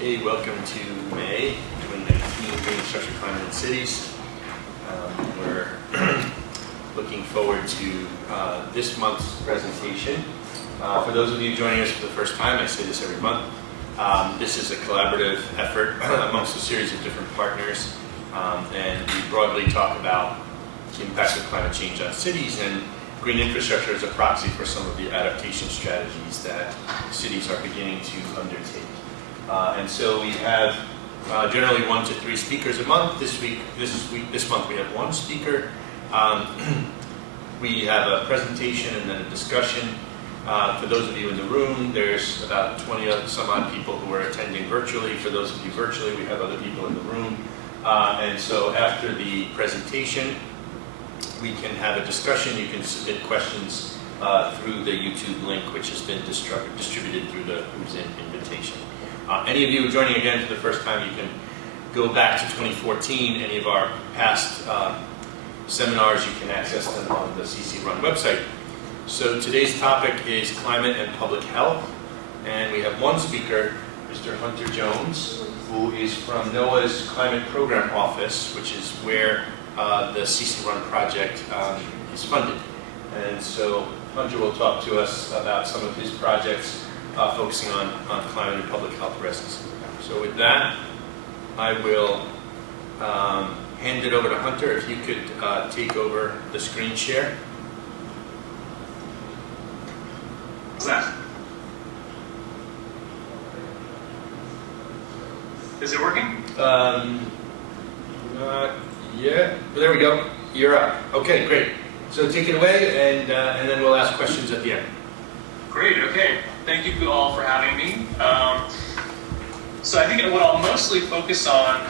Hey, welcome to May 2019 Green Structure, Climate, and Cities. We're looking forward to this month's presentation. For those of you joining us for the first time, I say this every month, this is a collaborative effort amongst a series of different partners, and we broadly talk about the impacts of climate change on cities, and green infrastructure is a proxy for some of the adaptation strategies that cities are beginning to undertake. And so we have generally 1 to 3 speakers a month. This month we have 1 speaker. We have a presentation and then a discussion. For those of you in the room, there's about 20 some odd people who are attending virtually. For those of you virtually, we have other people in the room. And so after the presentation, we can have a discussion. You can submit questions through the YouTube link, which has been distributed through the Who's In invitation. Any of you joining again for the first time, you can go back to 2014. Any of our past seminars, you can access them on the CC Run website. So today's topic is climate and public health. And we have one speaker, Mr. Hunter Jones, who is from NOAA's Climate Program Office, which is where the CC Run project is funded. And so Hunter will talk to us about some of his projects focusing on climate and public health risks. So with that, I will hand it over to Hunter. If you could take over the screen share. What's that? Is it working? Yeah, there we go. You're up. Okay, great. So take it away, and then we'll ask questions at the end. Great, okay. Thank you all for having me. So I think what I'll mostly focus on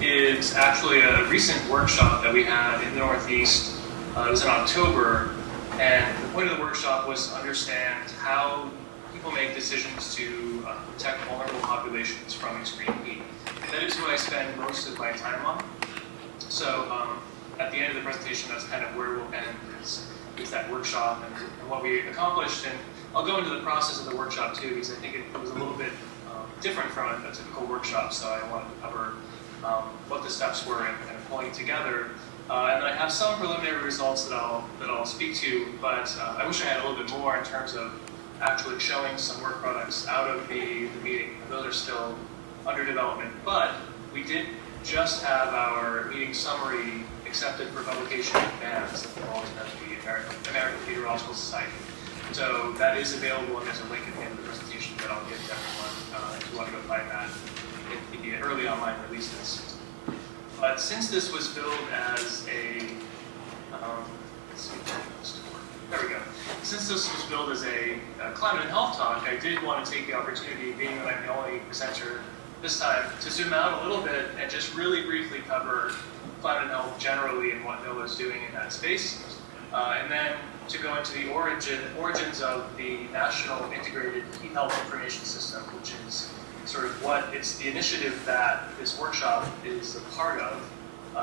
is actually a recent workshop that we had in the Northeast. It was in October, and the point of the workshop was to understand how people make decisions to protect vulnerable populations from extreme heat. That is what I spend most of my time on. So at the end of the presentation, that's kind of where we'll end, is that workshop and what we accomplished. And I'll go into the process of the workshop too, because I think it was a little bit different from a typical workshop. So I wanted to cover what the steps were and kind of pulling it together. And then I have some preliminary results that I'll speak to, but I wish I had a little bit more in terms of actually showing some work products out of the meeting. Those are still under development, but we did just have our meeting summary accepted for publication in advance of the American Meteorological Society. So that is available, and there's a link at the end of the presentation that I'll give to everyone if you want to go find that in the early online releases. But since this was billed as a, there we go. Since this was billed as a climate and health talk, I did want to take the opportunity, being that I'm the only presenter this time, to zoom out a little bit and just really briefly cover climate and health generally and what NOAA is doing in that space. And then to go into the origins of the National Integrated Heat Health Information System, which is sort of it's the initiative that this workshop is a part of.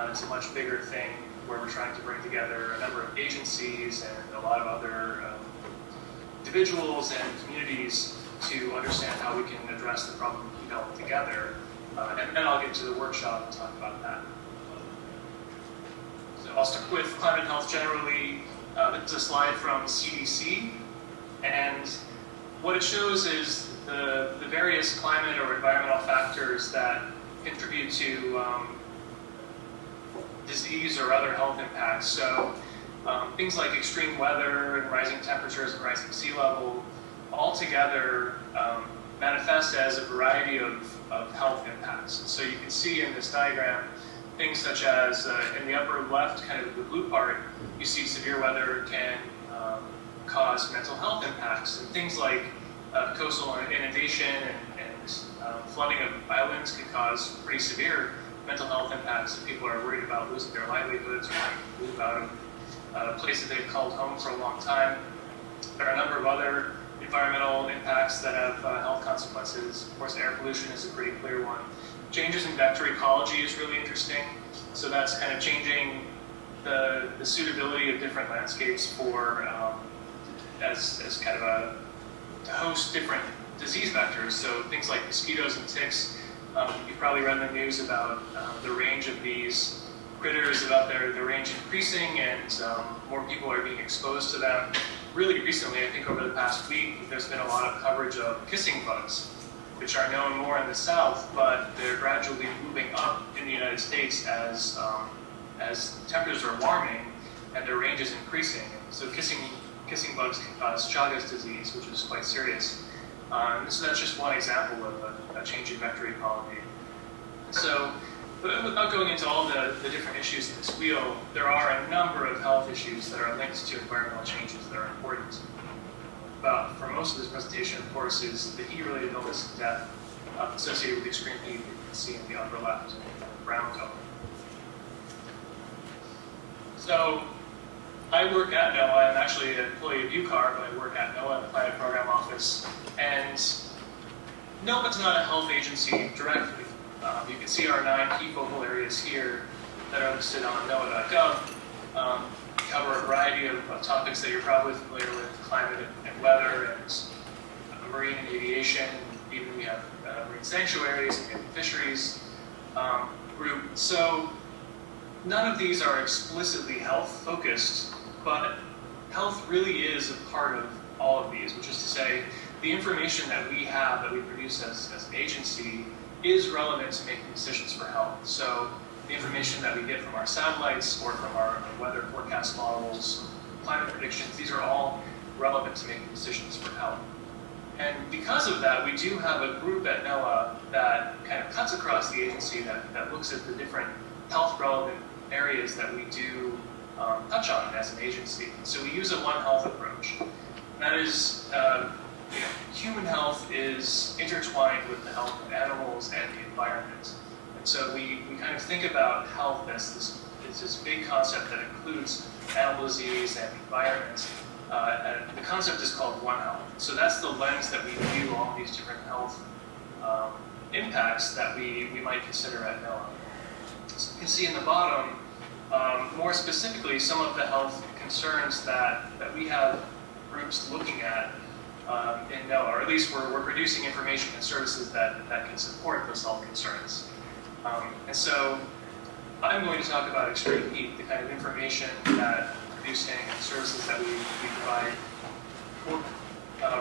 It's a much bigger thing where we're trying to bring together a number of agencies and a lot of other individuals and communities to understand how we can address the problem of heat health together. And then I'll get to the workshop and talk about that. So I'll start with climate and health generally. This is a slide from CDC, and what it shows is the various climate or environmental factors that contribute to disease or other health impacts. So things like extreme weather and rising temperatures and rising sea level all together manifest as a variety of health impacts. So you can see in this diagram things such as in the upper left, kind of the blue part, you see severe weather can cause mental health impacts, and things like coastal inundation and flooding of islands can cause pretty severe mental health impacts if people are worried about losing their livelihoods or might move out of a place that they've called home for a long time. There are a number of other environmental impacts that have health consequences. Of course, air pollution is a pretty clear one. Changes in vector ecology is really interesting. So that's kind of changing the suitability of different landscapes for as kind of to host different disease vectors. So things like mosquitoes and ticks You've probably read in the news about the range of these critters, about their range increasing, and more people are being exposed to them. Really recently, I think over the past week, there's been a lot of coverage of kissing bugs, which are known more in the South, but they're gradually moving up in the United States as temperatures are warming and their range is increasing. So kissing bugs can cause Chagas disease, which is quite serious. So that's just one example of a change in vector ecology. So, but without going into all the different issues in this wheel, there are a number of health issues that are linked to environmental changes that are important. But for most of this presentation, of course, is the heat-related illness and death associated with extreme heat. You can see in the upper left, brown color. So, I work at NOAA. I'm actually an employee of UCAR, but I work at NOAA in the Climate Program Office. And NOAA's not a health agency directly. You can see our 9 key focal areas here that are listed on NOAA.gov. Cover a variety of topics that you're probably familiar with: climate and weather, and marine and aviation. Even we have marine sanctuaries and fisheries group. So none of these are explicitly health focused, but health really is a part of all of these, which is to say, the information that we have, that we produce as an agency, is relevant to making decisions for health. So the information that we get from our satellites or from our weather forecast models, climate predictions, these are all relevant to making decisions for health. And because of that, we do have a group at NOAA that kind of cuts across the agency that looks at the different health relevant areas that we do touch on as an agency. So we use a One Health approach. And that is, human health is intertwined with the health of animals and the environment. And so we kind of think about health as this big concept that includes animal disease and environment. And the concept is called One Health. So that's the lens that we view all these different health impacts that we might consider at NOAA. So you can see in the bottom, more specifically, some of the health concerns that we have groups looking at in NOAA, or at least we're producing information and services that can support those health concerns. And so I'm going to talk about extreme heat, the kind of information that producing and services that we provide for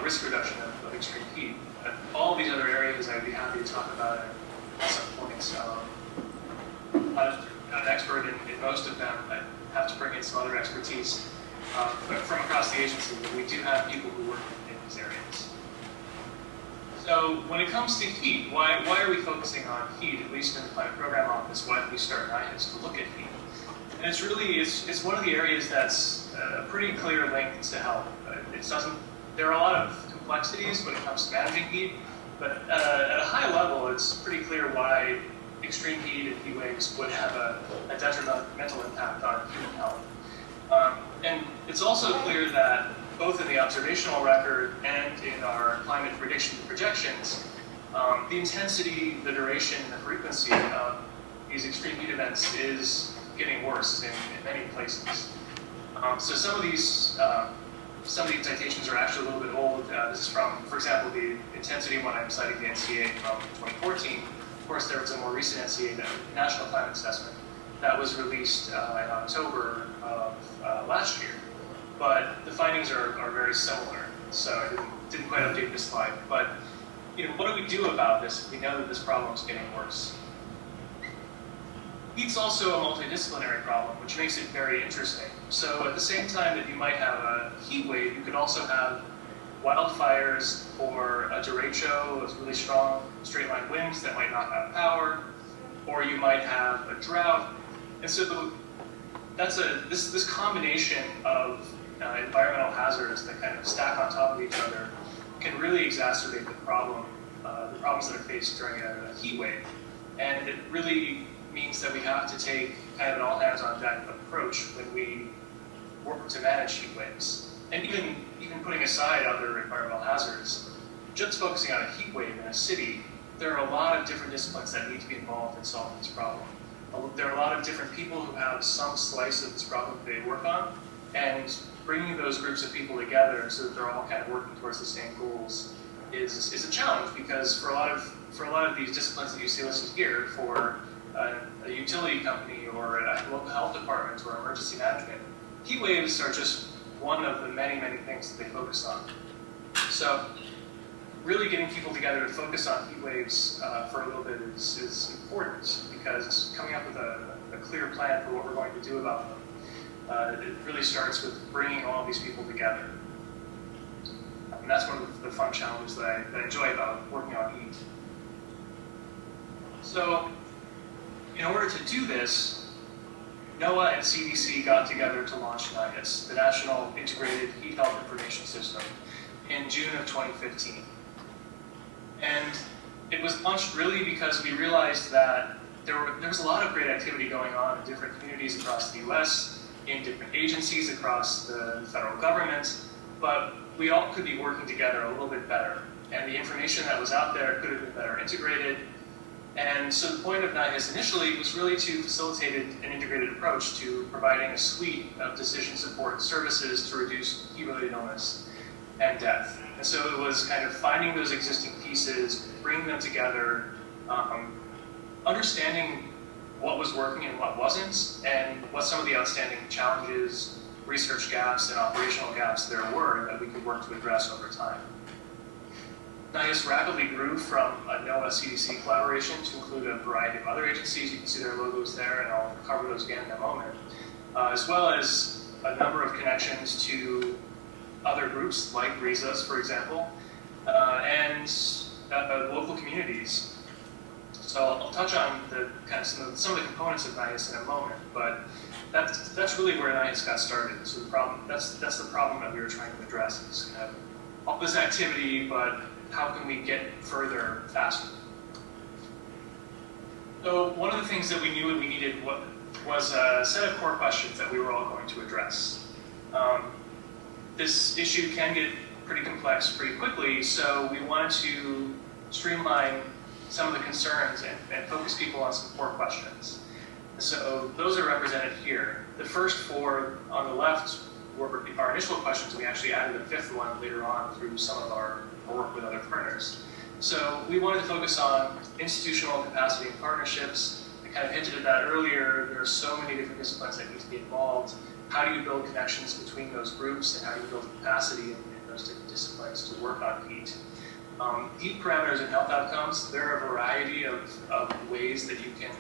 risk reduction of extreme heat. All these other areas I'd be happy to talk about at some points. I'm not an expert in most of them. I have to bring in some other expertise from across the agency, but we do have people who work in these areas. So when it comes to heat, why are we focusing on heat, at least in the Climate Program Office? Why did we start NIHHIS to look at heat? And it's one of the areas that's a pretty clear link to health. There are a lot of complexities when it comes to managing heat, but at a high level, it's pretty clear why extreme heat and heat waves would have a detrimental impact on human health. And it's also clear that both in the observational record and in our climate prediction and projections, the intensity, the duration, and the frequency of these extreme heat events is getting worse in many places. So some of these citations are actually a little bit old. This is from, for example, the intensity one I'm citing the NCA from 2014. Of course, there was a more recent NCA, the National Climate Assessment, that was released in October of last year. But the findings are very similar, so I didn't quite update this slide. But what do we do about this if we know that this problem is getting worse? Heat's also a multidisciplinary problem, which makes it very interesting. So at the same time that you might have a heat wave, you could also have wildfires or a derecho with really strong straight line winds that might knock out power, or you might have a drought. And so that's this combination of environmental hazards that kind of stack on top of each other can really exacerbate the problems that are faced during a heat wave. And it really means that we have to take kind of an all hands on deck approach when we work to manage heat waves. And even putting aside other environmental hazards, just focusing on a heat wave in a city, there are a lot of different disciplines that need to be involved in solving this problem. There are a lot of different people who have some slice of this problem they work on, and bringing those groups of people together so that they're all kind of working towards the same goals is a challenge, because for a lot of for a lot of these disciplines that you see listed here, for a utility company or a local health department or emergency management, heat waves are just one of the many, many things that they focus on. So really getting people together to focus on heat waves for a little bit is important, because coming up with a clear plan for what we're going to do about them, it really starts with bringing all these people together. And that's one of the fun challenges that I enjoy about working on heat. So in order to do this, NOAA and CDC got together to launch NIHHIS, the National Integrated Heat Health Information System, in June of 2015. And it was launched really because we realized that there was a lot of great activity going on in different communities across the US, in different agencies across the federal government, but we all could be working together a little bit better. And the information that was out there could have been better integrated. And so the point of NIHHIS initially was really to facilitate an integrated approach to providing a suite of decision support services to reduce heat-related illness and death. And so it was kind of finding those existing pieces, bringing them together, understanding what was working and what wasn't, and what some of the outstanding challenges, research gaps, and operational gaps there were that we could work to address over time. NIHHIS rapidly grew from a NOAA CDC collaboration to include a variety of other agencies. You can see their logos there, and I'll cover those again in a moment, as well as a number of connections to other groups like RESAs, for example, and local communities. So I'll touch on the kind of some of the components of NIHHIS in a moment, but that's really where NIHHIS got started. So that's the problem that we were trying to address, is kind of all this activity, but how can we get further faster? So one of the things that we knew we needed was a set of core questions that we were all going to address. This issue can get pretty complex pretty quickly, so we wanted to streamline some of the concerns and focus people on some core questions. So those are represented here. The first four on the left were our initial questions, and we actually added a fifth one later on through some of our work with other partners. So we wanted to focus on institutional capacity and partnerships. I kind of hinted at that earlier. There are so many different disciplines that need to be involved. How do you build connections between those groups, and how do you build capacity in those different disciplines to work on heat? Heat parameters and health outcomes, there are a variety of ways that you can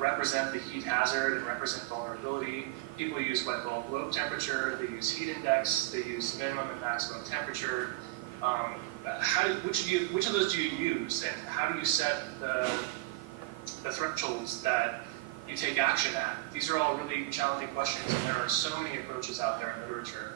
represent the heat hazard and represent vulnerability. People use wet bulb lobe temperature, they use heat index, they use minimum and maximum temperature. Which of those do you use, and how do you set the thresholds that you take action at? These are all really challenging questions, and there are so many approaches out there in literature.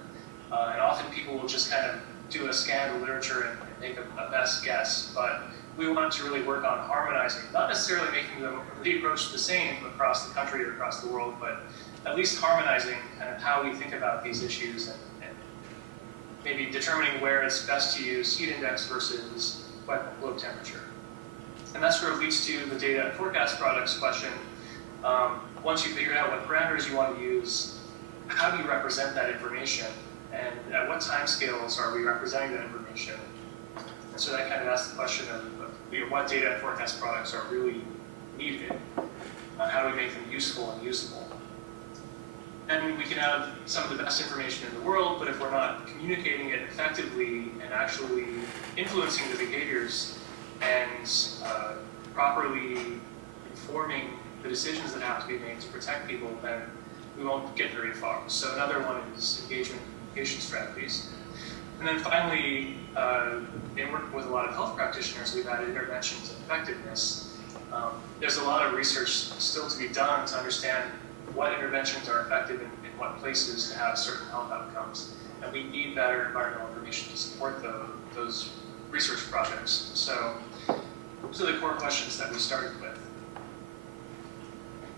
And often people will just kind of do a scan of literature and make a best guess, but we wanted to really work on harmonizing, not necessarily making the approach the same across the country or across the world, but at least harmonizing kind of how we think about these issues, and maybe determining where it's best to use heat index versus wet bulb temperature. And that sort of leads to the data and forecast products question. Once you figure out what parameters you want to use, how do you represent that information? And at what time scales are we representing that information? And so that kind of asks the question of what data and forecast products are really needed. How do we make them useful and usable? And we can have some of the best information in the world, but if we're not communicating it effectively and actually influencing the behaviors and properly informing the decisions that have to be made to protect people, then we won't get very far. So another one is engagement and communication strategies. And then finally, in working with a lot of health practitioners, we've added interventions and effectiveness. There's a lot of research still to be done to understand what interventions are effective in what places to have certain health outcomes. And we need better environmental information to support those research projects. So those are the core questions that we started with.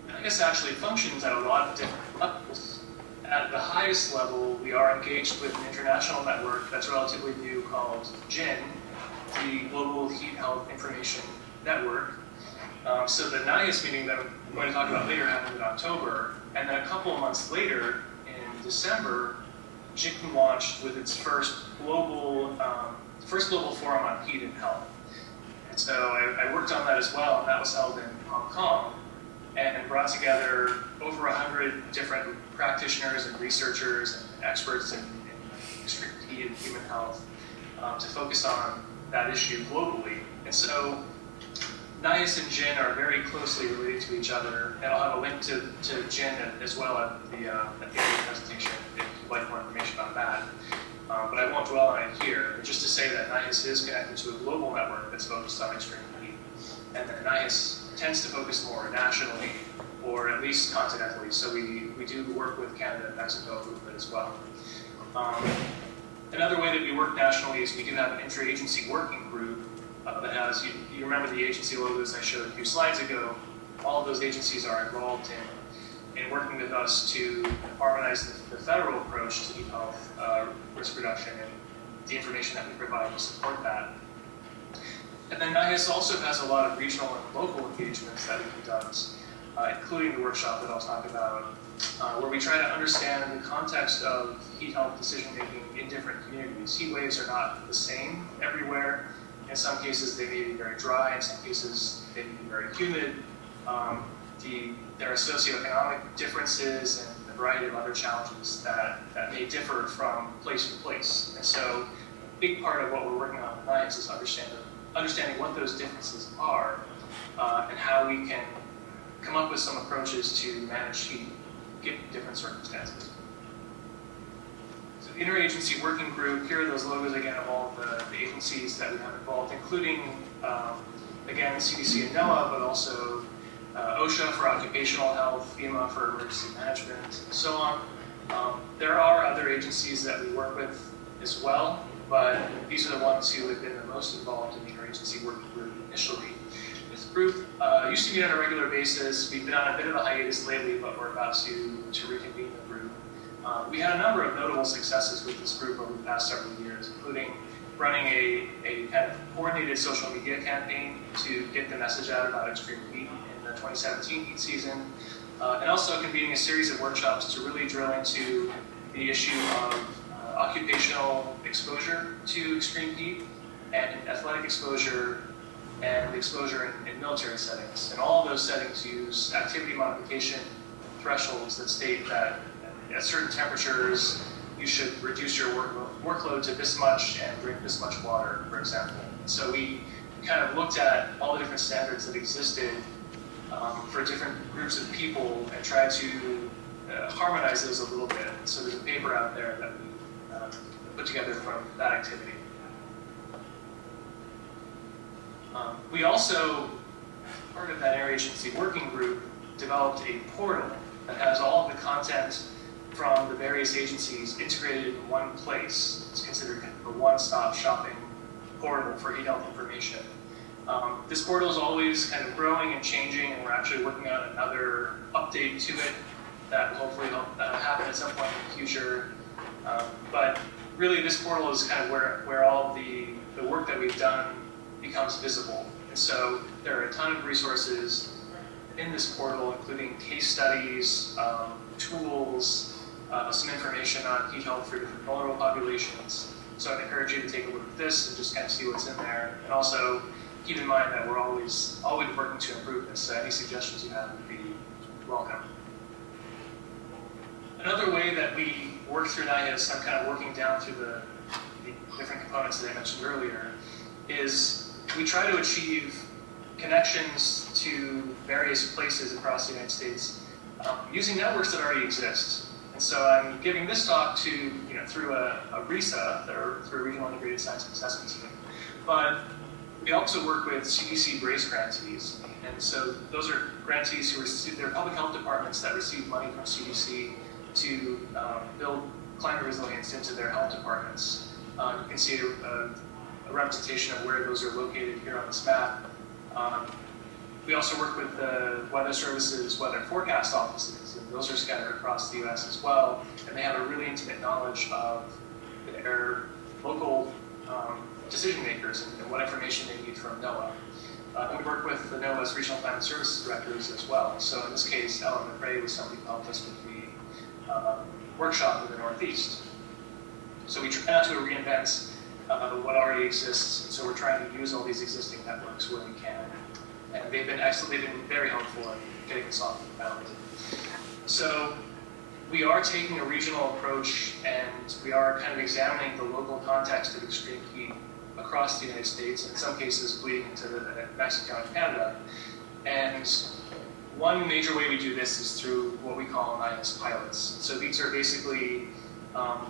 And I guess actually functions at a lot of different levels. At the highest level, we are engaged with an international network that's relatively new called GIN, the Global Heat Health Information Network. So the NIHHIS meeting that I'm going to talk about later happened in October, and then a couple of months later, in December, GIN launched with its first global forum on heat and health. And so I worked on that as well, and that was held in Hong Kong, and brought together over 100 different practitioners and researchers and experts in extreme heat and human health to focus on that issue globally. And so NIHHIS and GIN are very closely related to each other, and I'll have a link to GIN as well at the end of the presentation if you'd like more information on that. But I won't dwell on it here, but just to say that NIHHIS is connected to a global network that's focused on extreme heat, and that NIHHIS tends to focus more nationally, or at least continentally, so we do work with Canada and Mexico a little bit as well. Another way that we work nationally is we do have an interagency working group that has, you remember the agency logos I showed a few slides ago. All of those agencies are involved in working with us to harmonize the federal approach to heat health risk reduction and the information that we provide to support that. And then NIHHIS also has a lot of regional and local engagements that we conduct, including the workshop that I'll talk about, where we try to understand the context of heat health decision-making in different communities. Heat waves are not the same everywhere. In some cases, they may be very dry. In some cases, they may be very humid. There are socioeconomic differences and a variety of other challenges that may differ from place to place. And so a big part of what we're working on with NIHHIS is understanding what those differences are and how we can come up with some approaches to manage heat given different circumstances. So the Interagency Working Group, here are those logos again of all the agencies that we have involved, including, again, CDC and NOAA, but also OSHA for occupational health, FEMA for emergency management, and so on. There are other agencies that we work with as well, but these are the ones who have been the most involved in the Interagency Working Group initially. This group used to meet on a regular basis. We've been on a bit of a hiatus lately, but we're about to reconvene the group. We had a number of notable successes with this group over the past several years, including running a kind of coordinated social media campaign to get the message out about extreme heat in the 2017 heat season, and also convening a series of workshops to really drill into the issue of occupational exposure to extreme heat and athletic exposure and exposure in military settings. And all of those settings use activity modification thresholds that state that at certain temperatures, you should reduce your workload to this much and drink this much water, for example. So we kind of looked at all the different standards that existed for different groups of people and tried to harmonize those a little bit. So there's a paper out there that we put together from that activity. We also, part of that Interagency Working Group, developed a portal that has all of the content from the various agencies integrated in one place. It's considered kind of a one-stop shopping portal for heat health information. This portal is always kind of growing and changing, and we're actually working on another update to it that will hopefully happen at some point in the future. But really, this portal is kind of where all of the work that we've done becomes visible. And so there are a ton of resources in this portal, including case studies, tools, some information on heat health for different vulnerable populations. So I'd encourage you to take a look at this and just kind of see what's in there. And also keep in mind that we're always working to improve this. So any suggestions you have would be welcome. Another way that we work through NIHHIS, I'm kind of working down through the different components that I mentioned earlier, is we try to achieve connections to various places across the United States using networks that already exist. And so I'm giving this talk to, through a RISA, or through a Regional Integrated Science Assessment Scheme. But we also work with CDC BRACE grantees. And so those are grantees who receive, they're public health departments that receive money from CDC to build climate resilience into their health departments. You can see a representation of where those are located here on this map. We also work with the Weather Service's weather forecast offices, and those are scattered across the U.S. as well, and they have a really intimate knowledge of their local decision makers and what information they need from NOAA. And we work with the NOAA's Regional Climate Services directors as well. So in this case, Ellen McRae was somebody who helped us with the workshop in the Northeast. So we try not to reinvent what already exists. And so we're trying to use all these existing networks where we can. And they've been excellent, they've been very helpful in getting this off the ground. So we are taking a regional approach, and we are kind of examining the local context of extreme heat across the United States, and in some cases bleeding into Mexico and Canada. And one major way we do this is through what we call NIHHIS pilots. So these are basically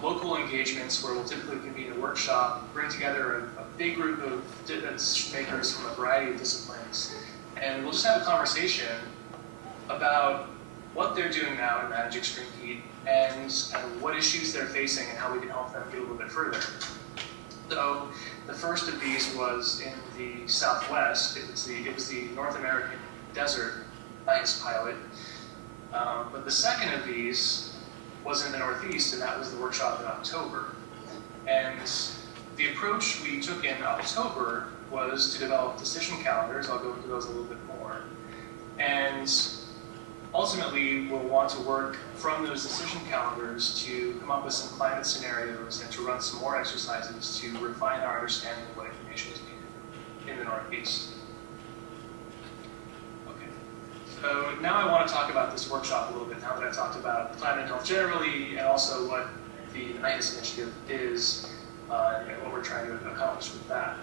local engagements where we'll typically convene a workshop, bring together a big group of decision makers from a variety of disciplines, and we'll just have a conversation about what they're doing now to manage extreme heat and what issues they're facing and how we can help them get a little bit further. So the first of these was in the Southwest. It was the North American desert NIHHIS pilot. But the second of these was in the Northeast, and that was the workshop in October. And the approach we took in October was to develop decision calendars. I'll go into those a little bit more. And ultimately, we'll want to work from those decision calendars to come up with some climate scenarios and to run some more exercises to refine our understanding of what information is needed in the Northeast. Okay, so now I want to talk about this workshop a little bit, now that I've talked about climate and health generally, and also what the NIHHIS initiative is and what we're trying to accomplish with that.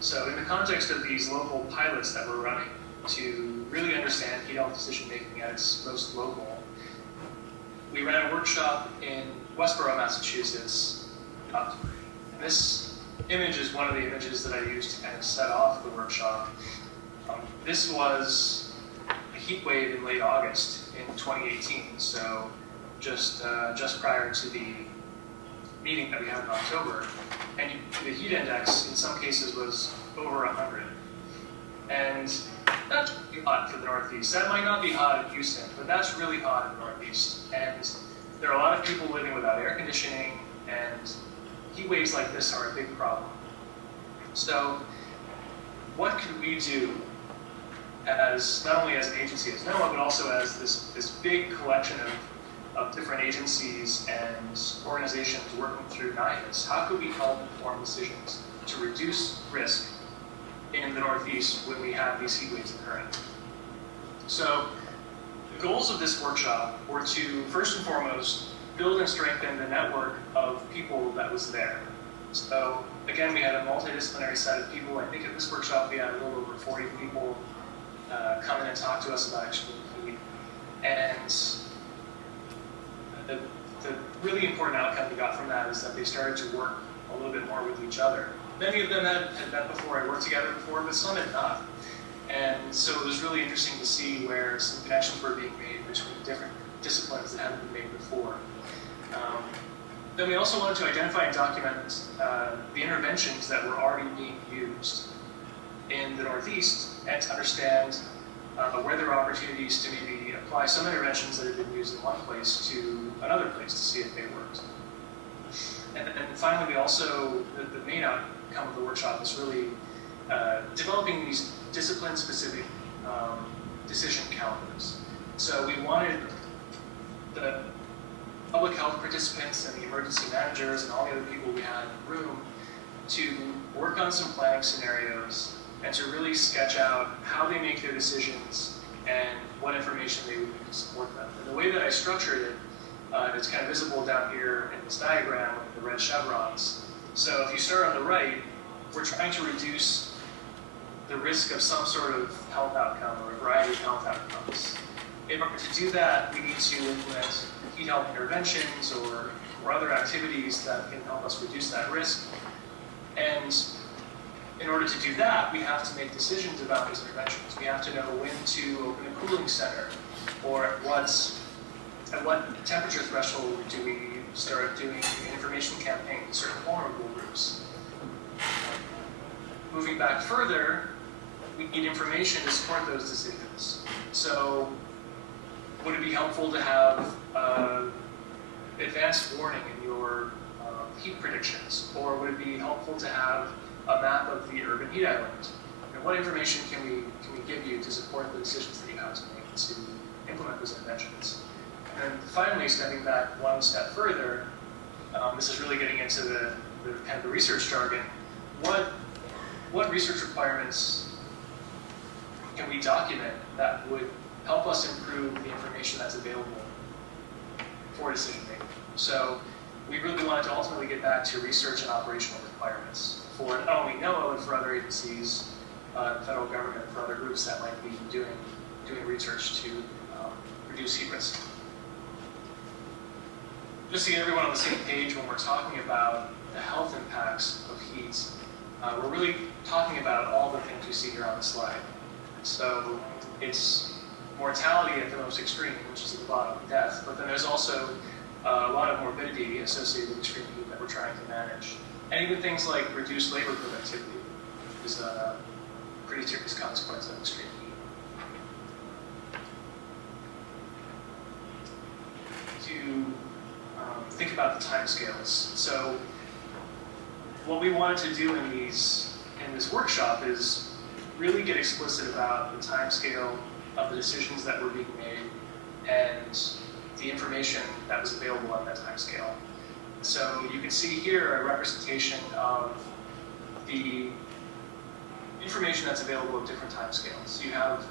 So in the context of these local pilots that we're running, to really understand heat health decision making at its most local, we ran a workshop in Westborough, Massachusetts. And this image is one of the images that I used to kind of set off the workshop. This was a heat wave in late August in 2018, so just prior to the meeting that we had in October. And the heat index in some cases was over 100. And that's really hot for the Northeast. That might not be hot in Houston, but that's really hot in the Northeast. And there are a lot of people living without air conditioning, and heat waves like this are a big problem. So what could we do as, not only as an agency as NOAA, but also as this big collection of different agencies and organizations working through NIHHIS? How could we help inform decisions to reduce risk in the Northeast when we have these heat waves occurring? So the goals of this workshop were to, first and foremost, build and strengthen the network of people that was there. So again, we had a multidisciplinary set of people. I think at this workshop we had a little over 40 people come in and talk to us about extreme heat. And the really important outcome we got from that is that they started to work a little bit more with each other. Many of them had met before, had worked together before, but some had not. And so it was really interesting to see where some connections were being made between different disciplines that hadn't been made before. Then we also wanted to identify and document the interventions that were already being used in the Northeast, and to understand where there are opportunities to maybe apply some interventions that have been used in one place to another place to see if they worked. And then finally, we also, the main outcome of the workshop is really developing these discipline-specific decision calendars. So we wanted the public health participants and the emergency managers and all the other people we had in the room to work on some planning scenarios and to really sketch out how they make their decisions and what information they would need to support them. And the way that I structured it, it's kind of visible down here in this diagram with the red chevrons. So if you start on the right, we're trying to reduce the risk of some sort of health outcome or a variety of health outcomes. In order to do that, we need to implement heat health interventions or other activities that can help us reduce that risk. And in order to do that, we have to make decisions about those interventions. We have to know when to open a cooling center, or at what temperature threshold do we start doing an information campaign to certain vulnerable groups. Moving back further, we need information to support those decisions. So would it be helpful to have advanced warning in your heat predictions? Or would it be helpful to have a map of the urban heat island? And what information can we give you to support the decisions that you have to make to implement those interventions? And finally, stepping back one step further, this is really getting into the kind of the research jargon. what research requirements can we document that would help us improve the information that's available for decision making? So we really wanted to ultimately get back to research and operational requirements for not only NOAA, but for other agencies, the federal government, for other groups that might be doing research to reduce heat risk. Just to get everyone on the same page when we're talking about the health impacts of heat, we're really talking about all the things you see here on the slide. So it's mortality at the most extreme, which is at the bottom, death, but then there's also a lot of morbidity associated with extreme heat that we're trying to manage. And even things like reduced labor productivity is a pretty serious consequence of extreme heat. To think about the timescales. So what we wanted to do in this workshop is really get explicit about the timescale of the decisions that were being made and the information that was available at that timescale. So you can see here a representation of the information that's available at different timescales. You have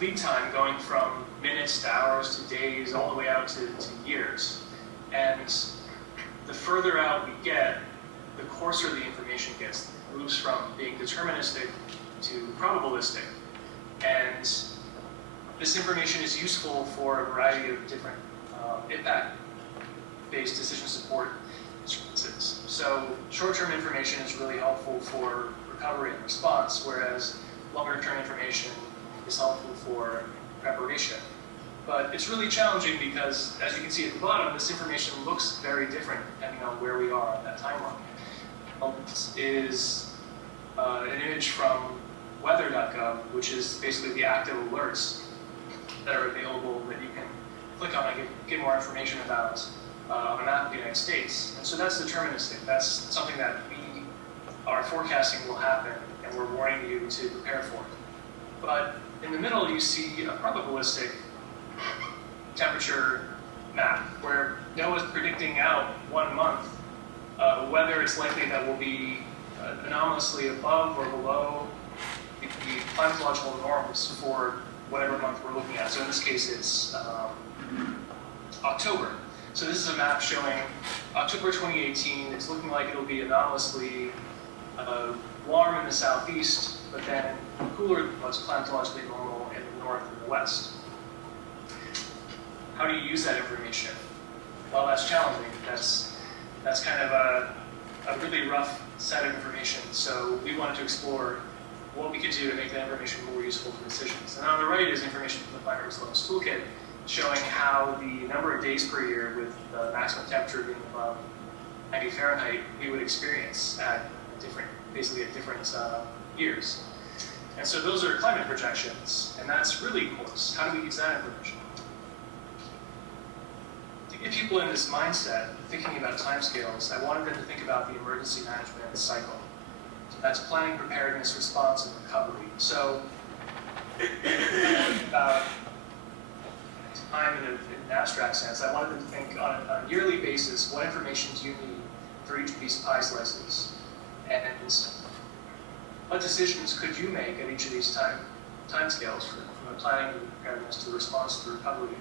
lead time going from minutes to hours to days, all the way out to years. And the further out we get, the coarser the information gets. It moves from being deterministic to probabilistic. And this information is useful for a variety of different impact-based decision support services. So short-term information is really helpful for recovery and response, whereas longer-term information is helpful for preparation. But it's really challenging because, as you can see at the bottom, this information looks very different depending on where we are on that timeline. This is an image from weather.gov, which is basically the active alerts that are available that you can click on and get more information about on a map of the United States. And so that's deterministic. That's something that we are forecasting will happen, and we're warning you to prepare for it. But in the middle, you see a probabilistic temperature map where NOAA is predicting out 1 month whether it's likely that we'll be anomalously above or below the climatological norms for whatever month we're looking at. So in this case, it's October. So this is a map showing October 2018. It's looking like it'll be anomalously warm in the southeast, but then cooler than what's climatologically normal in the north and the west. How do you use that information? Well, that's challenging. That's kind of a really rough set of information. So we wanted to explore what we could do to make that information more useful for decisions. And on the right is information from the Climate Resilience Toolkit showing how the number of days per year with the maximum temperature being above 90 Fahrenheit we would experience at different years. And so those are climate projections, and that's really coarse. How do we use that information? To get people in this mindset, thinking about timescales, I wanted them to think about the emergency management cycle. That's planning, preparedness, response, and recovery. So, about time in an abstract sense, I wanted them to think on a yearly basis, what information do you need for each of these pie slices? And what decisions could you make at each of these time scales, from the planning to the preparedness to the response to the recovery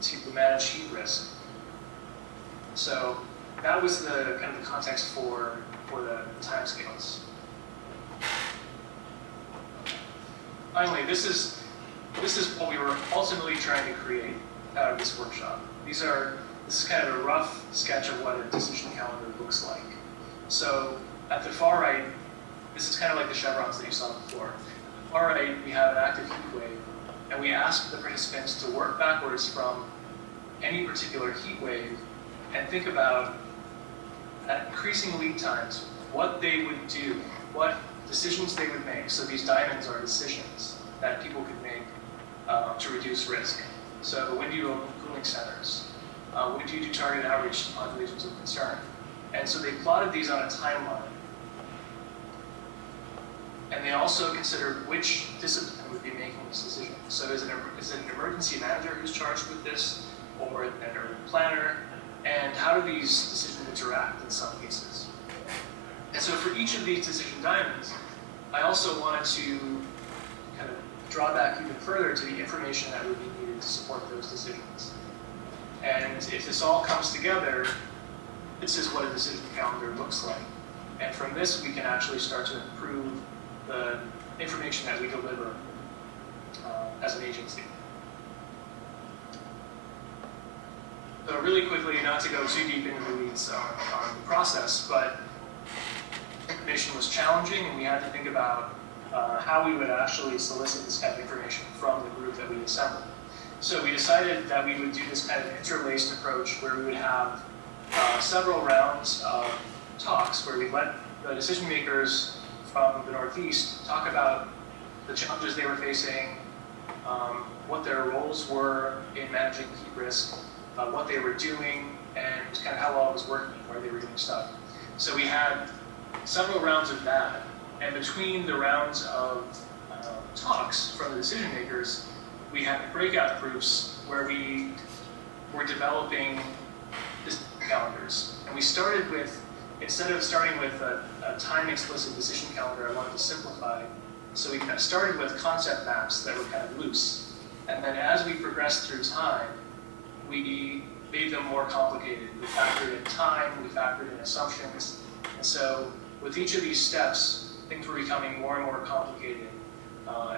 to manage heat risk? So that was the kind of the context for the time scales. Finally, this is what we were ultimately trying to create out of this workshop. This is kind of a rough sketch of what a decision calendar looks like. So at the far right, this is kind of like the chevrons that you saw before. At the far right, we have an active heat wave, and we ask the participants to work backwards from any particular heat wave and think about, at increasing lead times, what they would do, what decisions they would make. So these diamonds are decisions that people could make to reduce risk. So when do you open cooling centers? When do you do targeted outreach to populations of concern? And so they plotted these on a timeline. And they also considered which discipline would be making this decision. So is it an emergency manager who's charged with this, or an urban planner? And how do these decisions interact in some cases? And so for each of these decision diamonds, I also wanted to kind of draw back even further to the information that would be needed to support those decisions. And if this all comes together, this is what a decision calendar looks like. And from this, we can actually start to improve the information that we deliver as an agency. So really quickly, not to go too deep into the weeds on the process, but information was challenging, and we had to think about how we would actually solicit this kind of information from the group that we assembled. So we decided that we would do this kind of interlaced approach where we would have several rounds of talks where we let the decision makers from the Northeast talk about the challenges they were facing, what their roles were in managing heat risk, what they were doing, and kind of how well it was working, where they were doing stuff. So we had several rounds of that, and between the rounds of talks from the decision makers, we had breakout groups where we were developing decision calendars. And we started with, instead of starting with a time-explicit decision calendar, I wanted to simplify. So we kind of started with concept maps that were kind of loose. And then as we progressed through time, we made them more complicated. We factored in time, we factored in assumptions. And so with each of these steps, things were becoming more and more complicated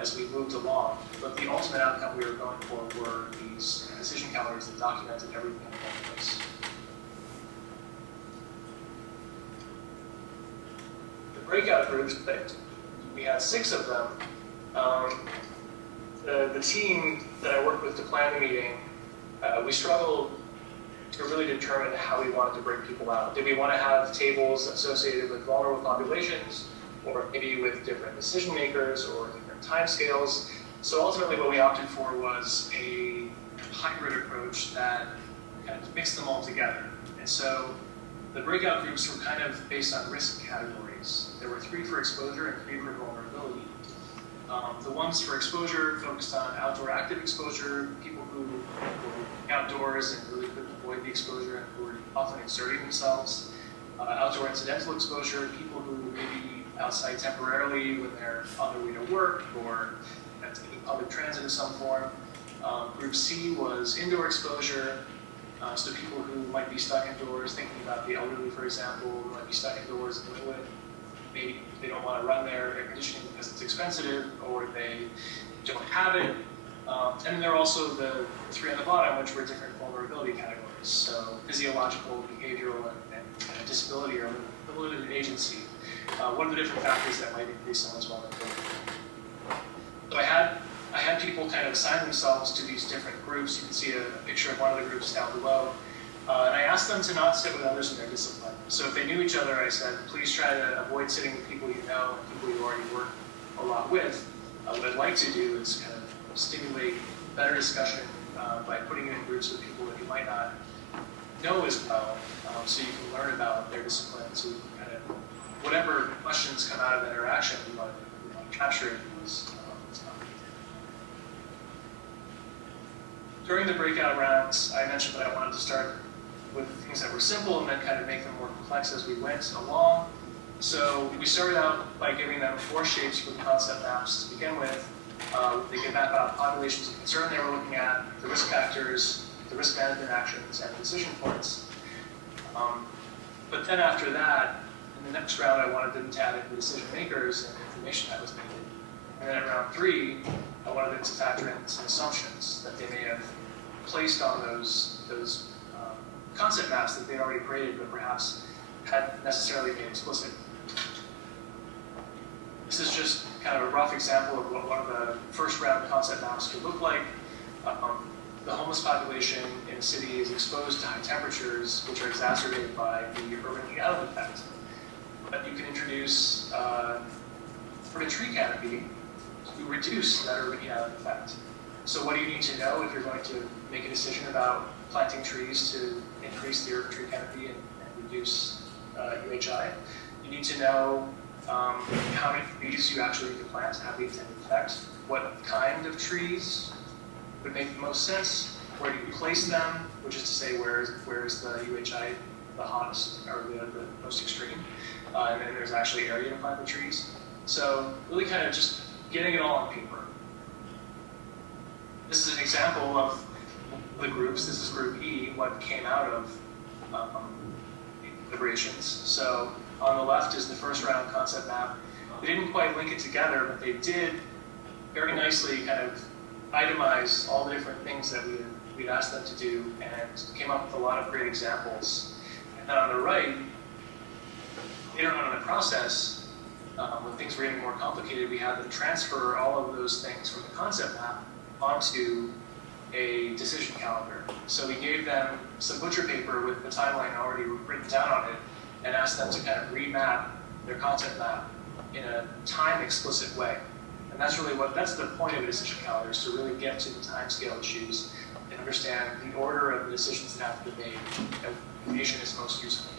as we moved along. But the ultimate outcome we were going for were these decision calendars that documented everything in one place. The breakout groups, we had 6 of them. The team that I worked with to plan the meeting, we struggled to really determine how we wanted to break people out. Did we want to have tables associated with vulnerable populations, or maybe with different decision makers or different timescales? So ultimately what we opted for was a hybrid approach that kind of mixed them all together. And so the breakout groups were kind of based on risk categories. There were 3 for exposure and 3 for vulnerability. The ones for exposure focused on outdoor active exposure, people who were outdoors and really couldn't avoid the exposure and who were often exerting themselves. Outdoor incidental exposure, people who may be outside temporarily when they're on their way to work or taking public transit of some form. Group C was indoor exposure, so people who might be stuck indoors, thinking about the elderly, for example, who might be stuck indoors in Linwood. Maybe they don't want to run their air conditioning because it's expensive, or they don't have it. And then there are also the 3 on the bottom, which were different vulnerability categories. So physiological, behavioral, and disability or limited agency. What are the different factors that might increase someone's vulnerability? So I had people kind of assign themselves to these different groups. You can see a picture of one of the groups down below. And I asked them to not sit with others in their discipline. So if they knew each other, I said, please try to avoid sitting with people you know and people you already work a lot with. What I'd like to do is kind of stimulate better discussion by putting you in groups with people that you might not know as well, so you can learn about their discipline, so you can kind of, whatever questions come out of that interaction, you want to capture it in those. During the breakout rounds, I mentioned that I wanted to start with things that were simple and then kind of make them more complex as we went along. So we started out by giving them 4 shapes for the concept maps to begin with. They could map out populations of concern they were looking at, the risk factors, the risk management actions, and decision points. But then after that, in the next round, I wanted them to add in the decision makers and the information that was needed. And then at round 3, I wanted them to factor in some assumptions that they may have placed on those concept maps that they already created, but perhaps hadn't necessarily made explicit. This is just kind of a rough example of what one of the first round concept maps could look like. The homeless population in the city is exposed to high temperatures, which are exacerbated by the urban heat island effect. But you can introduce for a tree canopy to reduce that urban heat island effect. So what do you need to know if you're going to make a decision about planting trees to increase the urban tree canopy and reduce UHI? You need to know how many trees you actually need to plant to have the intended effect, what kind of trees would make the most sense, where do you place them, which is to say where is the UHI the hottest or the most extreme, and then there's actually area to plant the trees. So really kind of just getting it all on paper. This is an example of the groups. This is Group E, what came out of deliberations. So on the left is the first round concept map. They didn't quite link it together, but they did very nicely kind of itemize all the different things that we'd asked them to do and came up with a lot of great examples. And then on the right, later on in the process, when things were getting more complicated, we had them transfer all of those things from the concept map onto a decision calendar. So we gave them some butcher paper with the timeline already written down on it and asked them to kind of remap their concept map in a time explicit way. And that's really that's the point of a decision calendar, is to really get to the timescale issues and understand the order of the decisions that have to be made and information is most useful.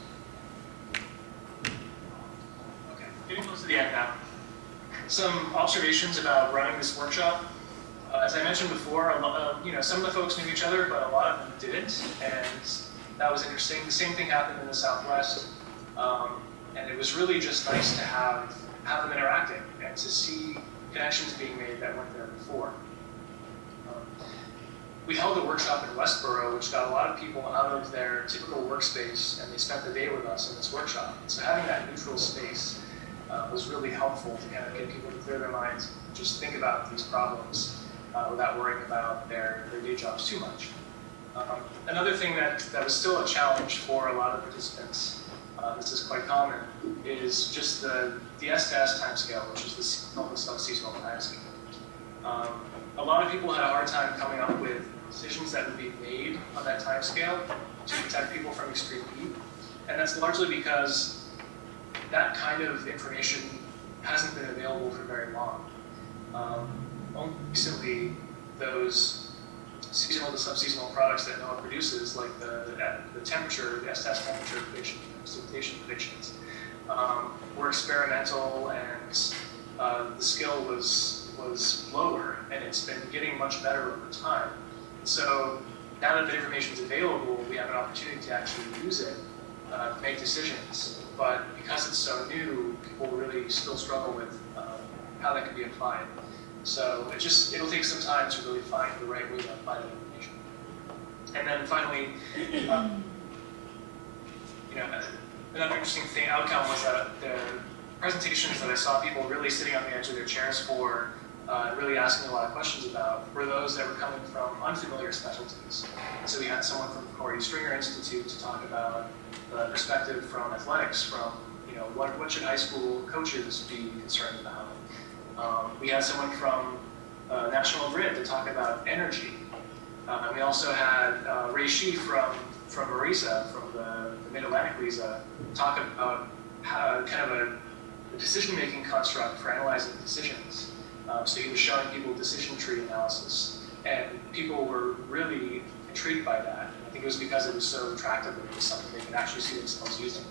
Okay, getting close to the end now. Some observations about running this workshop. As I mentioned before, some of the folks knew each other, but a lot of them didn't, and that was interesting. The same thing happened in the Southwest, and it was really just nice to have them interacting and to see connections being made that weren't there before. We held a workshop in Westboro, which got a lot of people out of their typical workspace, and they spent the day with us in this workshop. So having that neutral space was really helpful to kind of get people to clear their minds, just think about these problems without worrying about their day jobs too much. Another thing that was still a challenge for a lot of participants, this is quite common, is just the S-to-S timescale, which is the seasonal to sub-seasonal timescale. A lot of people had a hard time coming up with decisions that would be made on that timescale to protect people from extreme heat, and that's largely because that kind of information hasn't been available for very long. Only recently, those seasonal to sub-seasonal products that NOAA produces, like the temperature, the S-test temperature precipitation predictions, were experimental, and the skill was lower, and it's been getting much better over time. So now that the information is available, we have an opportunity to actually use it to make decisions. But because it's so new, people really still struggle with how that can be applied. So it'll take some time to really find the right way to apply that information. And then finally, another interesting outcome was that the presentations that I saw people really sitting on the edge of their chairs for, really asking a lot of questions about, were those that were coming from unfamiliar specialties. So we had someone from the Corey Stringer Institute to talk about the perspective from athletics, from what should high school coaches be concerned about. We had someone from National Grid to talk about energy. And we also had Ray Shee from MARISA, from the Mid-Atlantic RISA, talk about how kind of a decision-making construct for analyzing decisions. So he was showing people decision tree analysis, and people were really intrigued by that. And I think it was because it was so attractive that it was something they could actually see themselves using.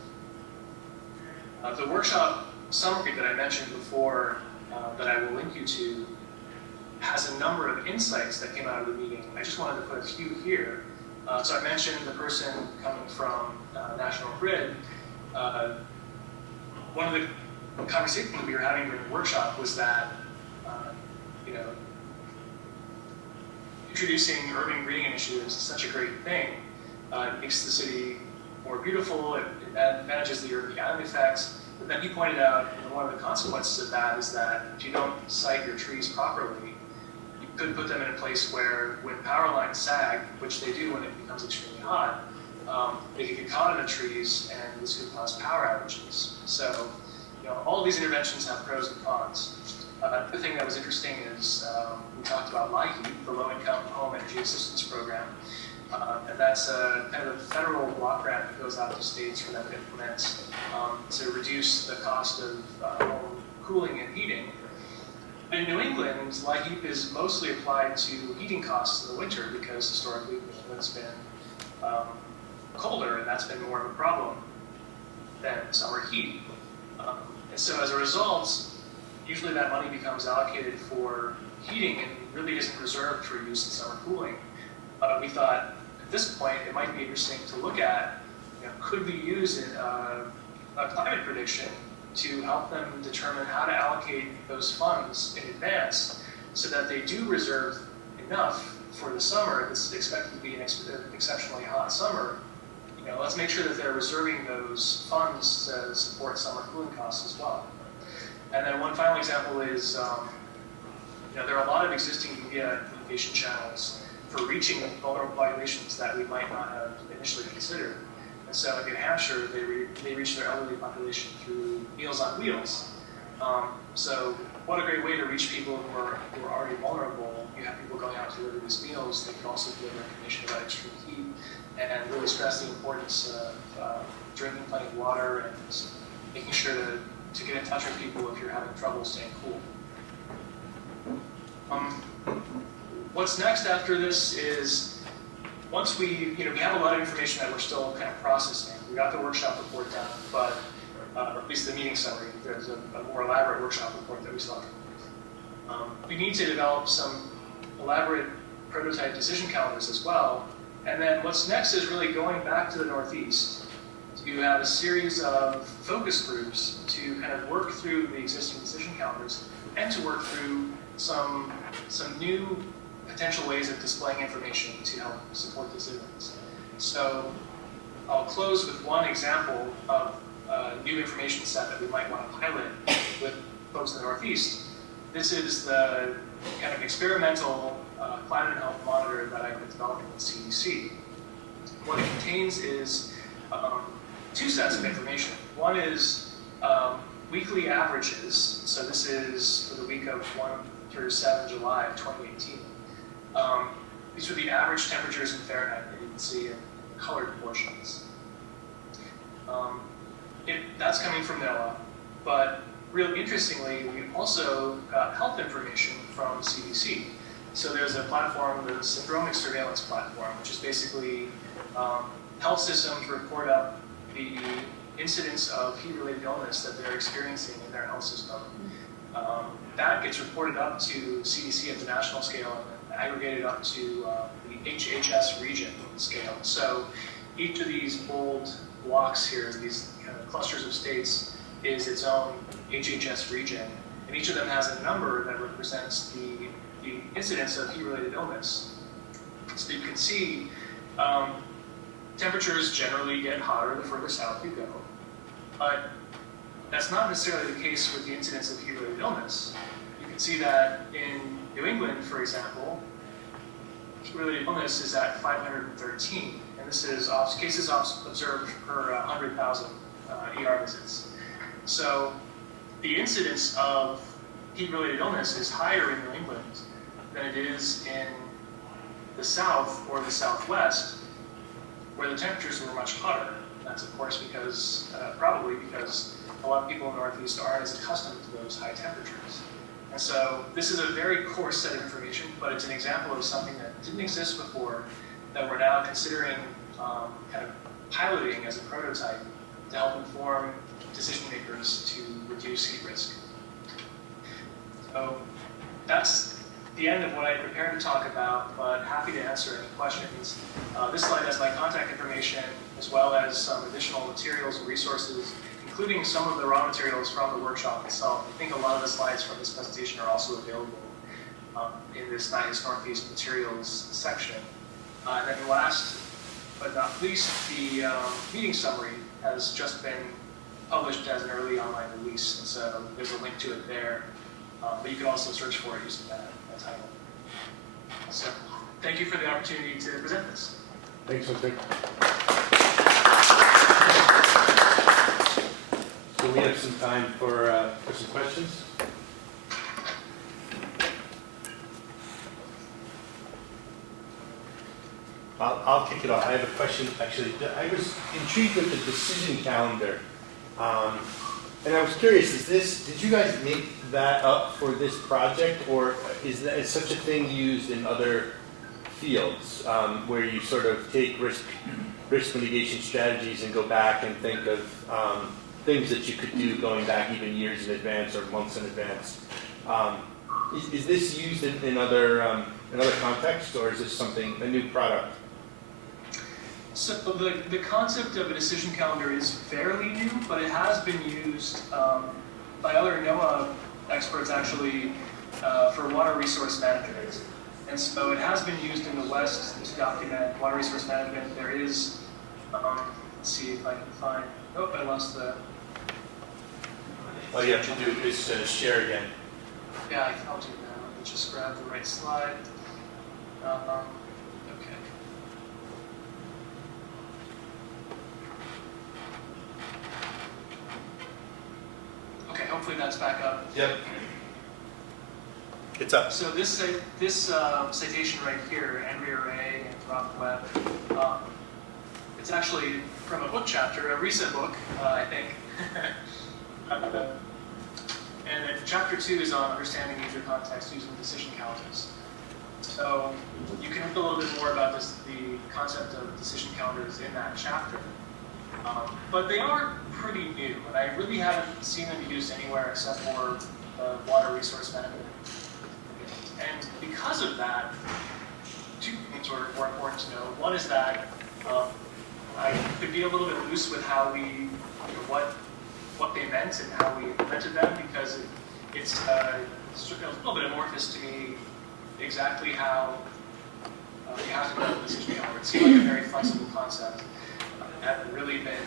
The workshop summary that I mentioned before, that I will link you to, has a number of insights that came out of the meeting. I just wanted to put a few here. So I mentioned the person coming from National Grid. One of the conversations we were having during the workshop was that introducing urban greening initiatives is such a great thing. It makes the city more beautiful, it manages the urban island effects. But then he pointed out one of the consequences of that is that if you don't site your trees properly, you could put them in a place where when power lines sag, which they do when it becomes extremely hot, they could get caught in the trees, and this could cause power outages. So, all of these interventions have pros and cons. The thing that was interesting is we talked about LIHEAP, the Low Income Home Energy Assistance Program, and that's kind of a federal block grant that goes out to states for them to implement to reduce the cost of home cooling and heating. In New England, LIHEAP is mostly applied to heating costs in the winter because historically New England's been colder, and that's been more of a problem than summer heat. And so as a result, usually that money becomes allocated for heating and really isn't reserved for use in summer cooling. We thought at this point it might be interesting to look at, could we use a climate prediction to help them determine how to allocate those funds in advance so that they do reserve enough for the summer. If it's expected to be an exceptionally hot summer, let's make sure that they're reserving those funds to support summer cooling costs as well. And then one final example is, there are a lot of existing media communication channels for reaching vulnerable populations that we might not have initially considered. And so in New Hampshire, they reach their elderly population through Meals on Wheels. So what a great way to reach people who are already vulnerable. You have people going out to deliver these meals. They can also deliver information about extreme heat and really stress the importance of drinking plenty of water and making sure to get in touch with people if you're having trouble staying cool. What's next after this is, once we have a lot of information that we're still kind of processing. We got the workshop report done, but or at least the meeting summary. There's a more elaborate workshop report that we still have to complete. We need to develop some elaborate prototype decision calendars as well. And then what's next is really going back to the Northeast to have a series of focus groups to kind of work through the existing decision calendars and to work through some new potential ways of displaying information to help support decisions. So I'll close with one example of a new information set that we might want to pilot with folks in the Northeast. This is the kind of experimental climate and health monitor that I've been developing with CDC. What it contains is two sets of information. One is weekly averages. So this is for the week of 1 through 7 July of 2018. These are the average temperatures in Fahrenheit that you can see in colored portions. That's coming from NOAA, but really interestingly, we also got health information from CDC. So there's a platform, the Syndromic Surveillance Platform, which is basically health systems report up the incidence of heat-related illness that they're experiencing in their health system. That gets reported up to CDC at the national scale and aggregated up to the NIHHIS region scale. So each of these bold blocks here, these kind of clusters of states, is its own NIHHIS region, and each of them has a number that represents the incidence of heat-related illness. So you can see temperatures generally get hotter the further south you go, but that's not necessarily the case with the incidence of heat-related illness. You can see that in New England, for example, heat-related illness is at 513, and this is cases observed per 100,000 ER visits. So the incidence of heat-related illness is higher in New England than it is in the South or the Southwest, where the temperatures were much hotter. That's of course because, probably because a lot of people in the Northeast aren't as accustomed to those high temperatures. And so this is a very coarse set of information, but it's an example of something that didn't exist before that we're now considering kind of piloting as a prototype to help inform decision makers to reduce heat risk. So that's the end of what I prepared to talk about, but happy to answer any questions. This slide has my contact information as well as some additional materials and resources, including some of the raw materials from the workshop itself. I think a lot of the slides from this presentation are also available in this NIHHIS Northeast materials section. And then last but not least, the meeting summary has just been published as an early online release, and so there's a link to it there. But you can also search for it using that title. So thank you for the opportunity to present this. Thanks, Hunter. So we have some time for some questions. I'll kick it off. I have a question, actually. I was intrigued with the decision calendar. And I was curious, did you guys make that up for this project, or is such a thing used in other fields, where you sort of take risk mitigation strategies and go back and think of things that you could do going back even years in advance or months in advance? Is this used in other contexts, or is this a new product? So the concept of a decision calendar is fairly new, but it has been used by other NOAA experts actually for water resource management. And so it has been used in the West to document water resource management. There is, let's see if I can find, oh, I lost the, All you have to do is share again. yeah, I'll do that. Let me just grab the right slide. Okay. Okay, hopefully that's back up. Yep. It's up. So this citation right here, Andrea Ray and Rob Webb, it's actually from a book chapter, a recent book, I think. And then chapter 2 is on understanding user context using decision calendars. So you can read a little bit more about the concept of decision calendars in that chapter. But they are pretty new, and I really haven't seen them used anywhere except for water resource management. And because of that, two things were important to know. One is that I could be a little bit loose with how we, what they meant and how we implemented them, because it's a little bit amorphous to me exactly how you have to build a decision calendar. It seemed like a very flexible concept. It hadn't really been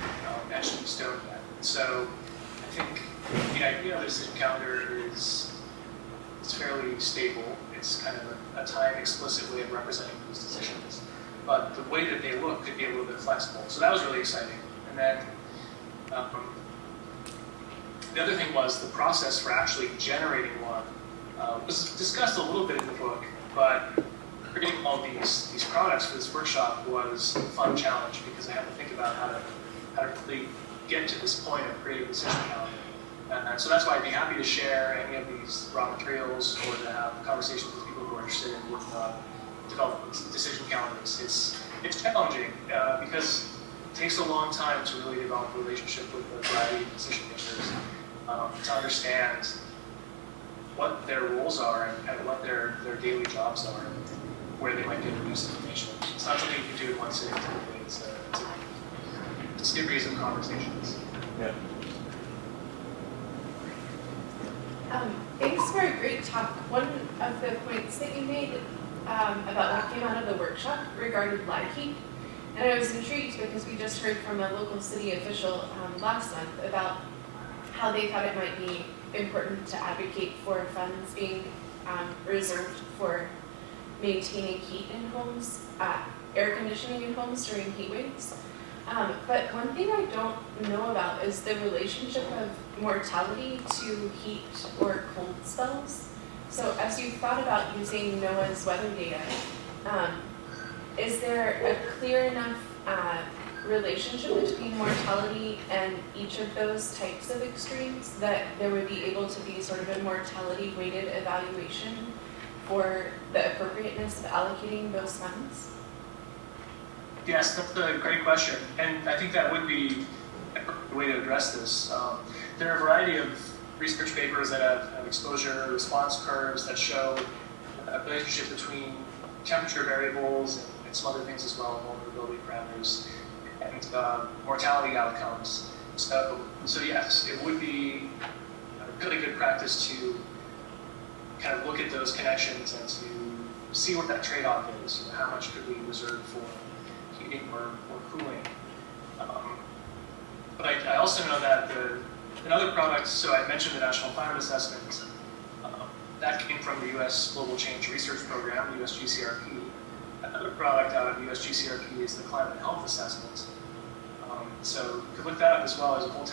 etched in stone yet. So I think the idea of the decision calendar is fairly stable. It's kind of a time explicit way of representing these decisions. But the way that they look could be a little bit flexible. So that was really exciting. And then the other thing was the process for actually generating one was discussed a little bit in the book, but creating all these products for this workshop was a fun challenge because I had to think about how to really get to this point of creating a decision calendar. And so that's why I'd be happy to share any of these raw materials or to have conversations with people who are interested in working on developing decision calendars. It's challenging because it takes a long time to really develop a relationship with a variety of decision makers to understand what their roles are and what their daily jobs are and where they might get the most information. It's not something you can do in one sitting typically. It's a series of conversations. Yeah. Thanks for a great talk. One of the points that you made about what came out of the workshop regarded live heat. And I was intrigued because we just heard from a local city official last month about how they thought it might be important to advocate for funds being reserved for maintaining heat in homes, air conditioning in homes during heat waves. But one thing I don't know about is the relationship of mortality to heat or cold spells. So as you thought about using NOAA's weather data, is there a clear enough relationship between mortality and each of those types of extremes that there would be able to be sort of a mortality weighted evaluation for the appropriateness of allocating those funds? Yes, that's a great question, and I think that would be a way to address this. There are a variety of research papers that have exposure response curves that show a relationship between temperature variables and some other things as well, vulnerability parameters, and mortality outcomes. So yes, it would be a really good practice to kind of look at those connections and to see what that trade-off is. How much could we reserve for heating or cooling? But I also know that another product, so I mentioned the National Climate Assessment, that came from the U.S. Global Change Research Program, the USGCRP. Another product out of USGCRP is the Climate Health Assessment. So you could look that up as well as a whole a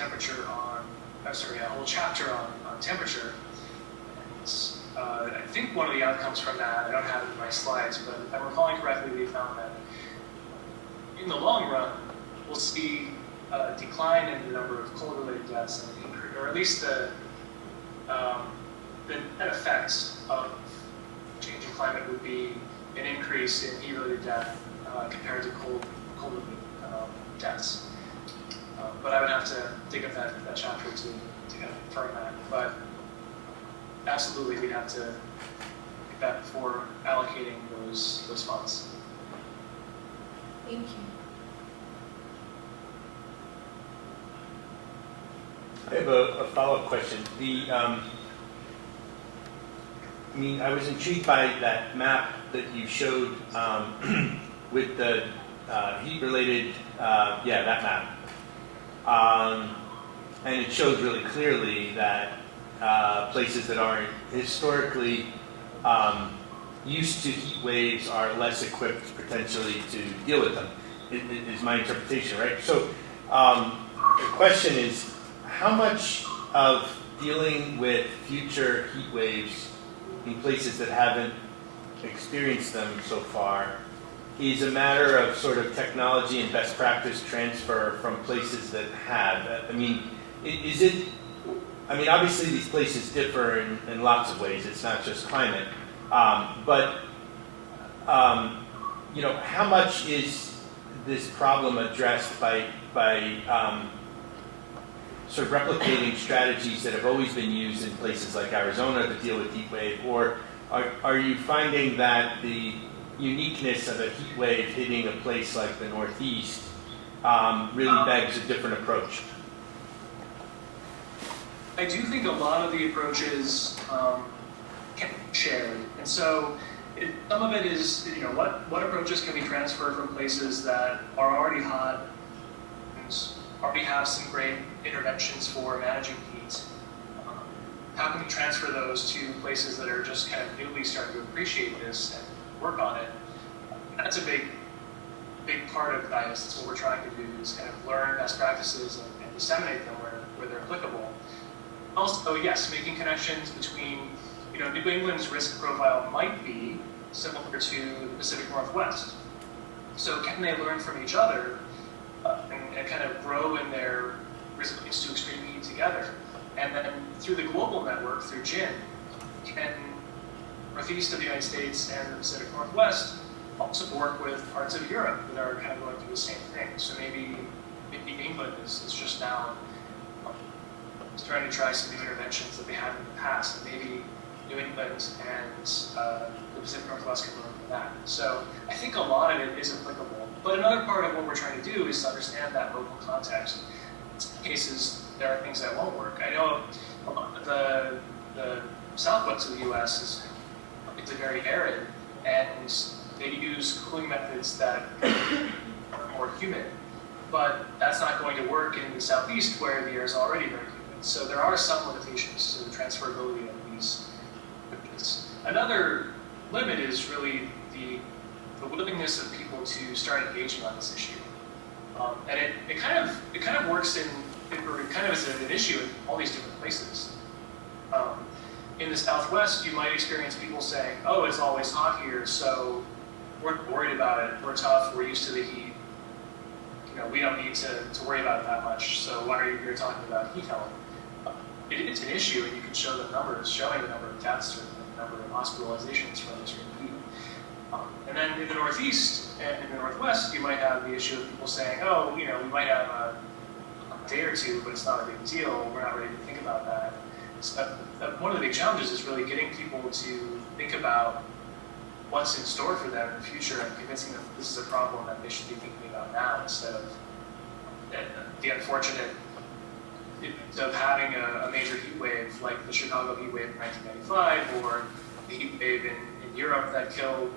whole chapter on temperature. And, I think one of the outcomes from that, I don't have it in my slides, but if I'm recalling correctly, we found that in the long run, we'll see a decline in the number of cold-related deaths, and increase, or at least the net effects of changing climate would be an increase in heat-related death compared to cold-related deaths. But I would have to dig up that chapter to kind of confirm that. But absolutely, we'd have to get that before allocating those funds. Thank you. I have a follow-up question. I was intrigued by that map that you showed with the heat-related, that map. And it shows really clearly that places that aren't historically used to heat waves are less equipped potentially to deal with them, is my interpretation, right? So the question is, how much of dealing with future heat waves in places that haven't experienced them so far is a matter of sort of technology and best practice transfer from places that have? Obviously these places differ in lots of ways. It's not just climate. But how much is this problem addressed by sort of replicating strategies that have always been used in places like Arizona to deal with heat wave, or are you finding that the uniqueness of a heat wave hitting a place like the Northeast really begs a different approach? I do think a lot of the approaches can be shared, and so some of it is, what approaches can we transfer from places that are already hot and already have some great interventions for managing heat. How can we transfer those to places that are just kind of newly starting to appreciate this and work on it? That's a big part of NIHHIS. That's what we're trying to do, is kind of learn best practices and disseminate them where they're applicable. Also, yes, making connections between, New England's risk profile might be similar to the Pacific Northwest. So can they learn from each other and kind of grow in their resilience to extreme heat together? And then through the global network, through GIN, can northeast of the United States and the Pacific Northwest also work with parts of Europe that are kind of going through the same thing? So maybe England is just now trying to try some new interventions that they haven't in the past, and maybe New England and the Pacific Northwest can learn from that. So I think a lot of it is applicable. But another part of what we're trying to do is to understand that local context. In some cases, there are things that won't work. I know the southwest of the U.S. is very arid, and they use cooling methods that are more humid. But that's not going to work in the southeast, where the air is already very humid. So there are some limitations to the transferability of these methods. Another limit is really the willingness of people to start engaging on this issue. And it kind of works it kind of is an issue in all these different places. In the Southwest, you might experience people saying, "Oh, it's always hot here, so we're not worried about it. We're tough. We're used to the heat. We don't need to worry about it that much. So why are you here talking about heat health?" It's an issue, and you can show the numbers, showing the number of deaths or the number of hospitalizations from extreme heat. And then in the Northeast and in the Northwest, you might have the issue of people saying, "Oh, we might have a day or two, but it's not a big deal. We're not ready to think about that." So one of the big challenges is really getting people to think about what's in store for them in the future and convincing them this is a problem that they should be thinking about now, instead of the unfortunate of having a major heat wave like the Chicago heat wave in 1995, or the heat wave in Europe that killed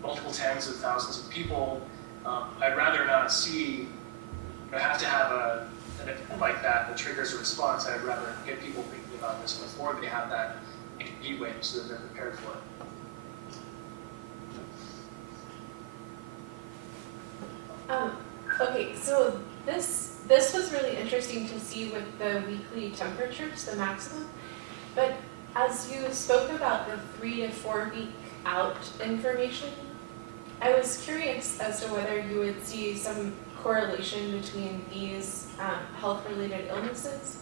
multiple tens of thousands of people. I'd rather not see have to have an event like that triggers a response. I'd rather get people thinking about this before they have that heat wave, so that they're prepared for it. Okay, so this was really interesting to see with the weekly temperatures, the maximum. But as you spoke about the 3 to 4 week out information, I was curious as to whether you would see some correlation between these health-related illnesses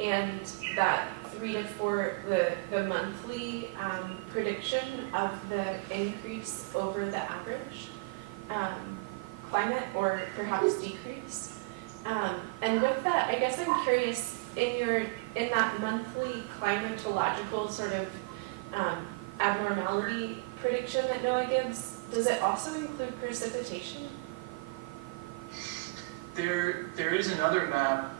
and that 3 to 4, the monthly prediction of the increase over the average climate, or perhaps decrease. And with that, I guess I'm curious, in that monthly climatological sort of abnormality prediction that NOAA gives, does it also include precipitation? There is another map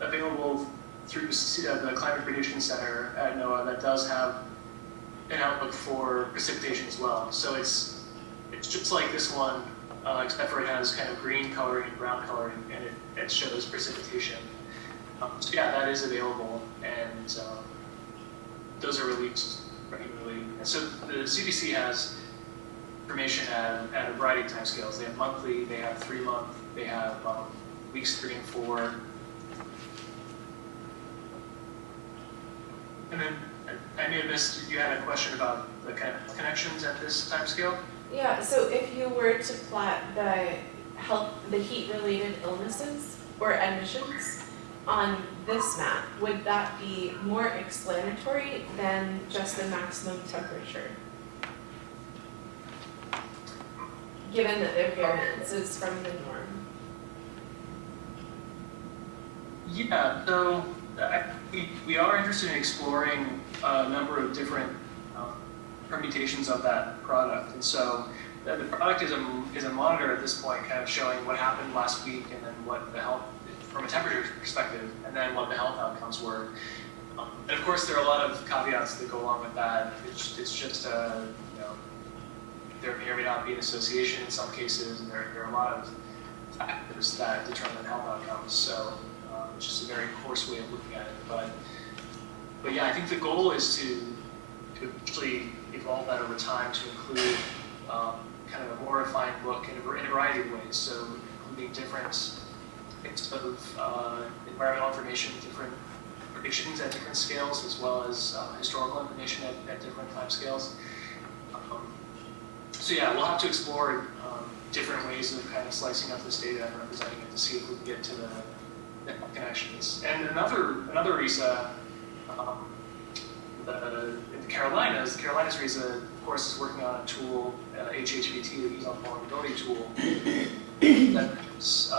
available through the Climate Prediction Center at NOAA that does have an outlook for precipitation as well. So it's just like this one, except for it has kind of green coloring and brown coloring, and it shows precipitation. So yeah, that is available, and those are released regularly. And so the CDC has information at a variety of timescales. They have monthly, they have 3 month, they have weeks 3 and 4. And then I may have missed, you had a question about the kind of connections at this timescale? Yeah, so if you were to plot the heat-related illnesses or emissions on this map, would that be more explanatory than just the maximum temperature? Given that their variance is from the norm. Yeah, so we are interested in exploring a number of different permutations of that product. And so the product is a monitor at this point, kind of showing what happened last week and then what the health, from a temperature perspective, and then what the health outcomes were. And of course, there are a lot of caveats that go along with that. It's just, there may or may not be an association in some cases, and there are a lot of factors that determine health outcomes. So it's just a very coarse way of looking at it. But yeah, I think the goal is to actually evolve that over time to include kind of a more refined look in a variety of ways. So including different types of environmental information, different predictions at different scales, as well as historical information at different time scales. So yeah, we'll have to explore different ways of kind of slicing up this data and representing it to see if we can get to the connections. And another RISA, in the Carolinas RISA, of course, is working on a tool, HHVT, the Heat on Vulnerability tool, that is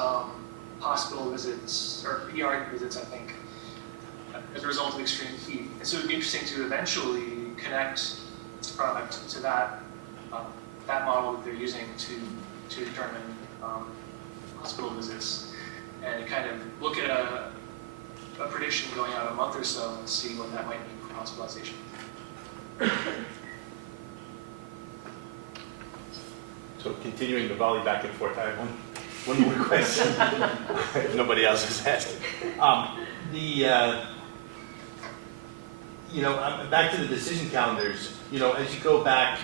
hospital visits, or ER visits, I think, as a result of extreme heat. And so it would be interesting to eventually connect this product to that model that they're using to determine hospital visits, and kind of look at a prediction going out a month or so and see what that might mean for hospitalization. So continuing the volley back and forth, I have one more question. If nobody else has asked. Back to the decision calendars, as you go back,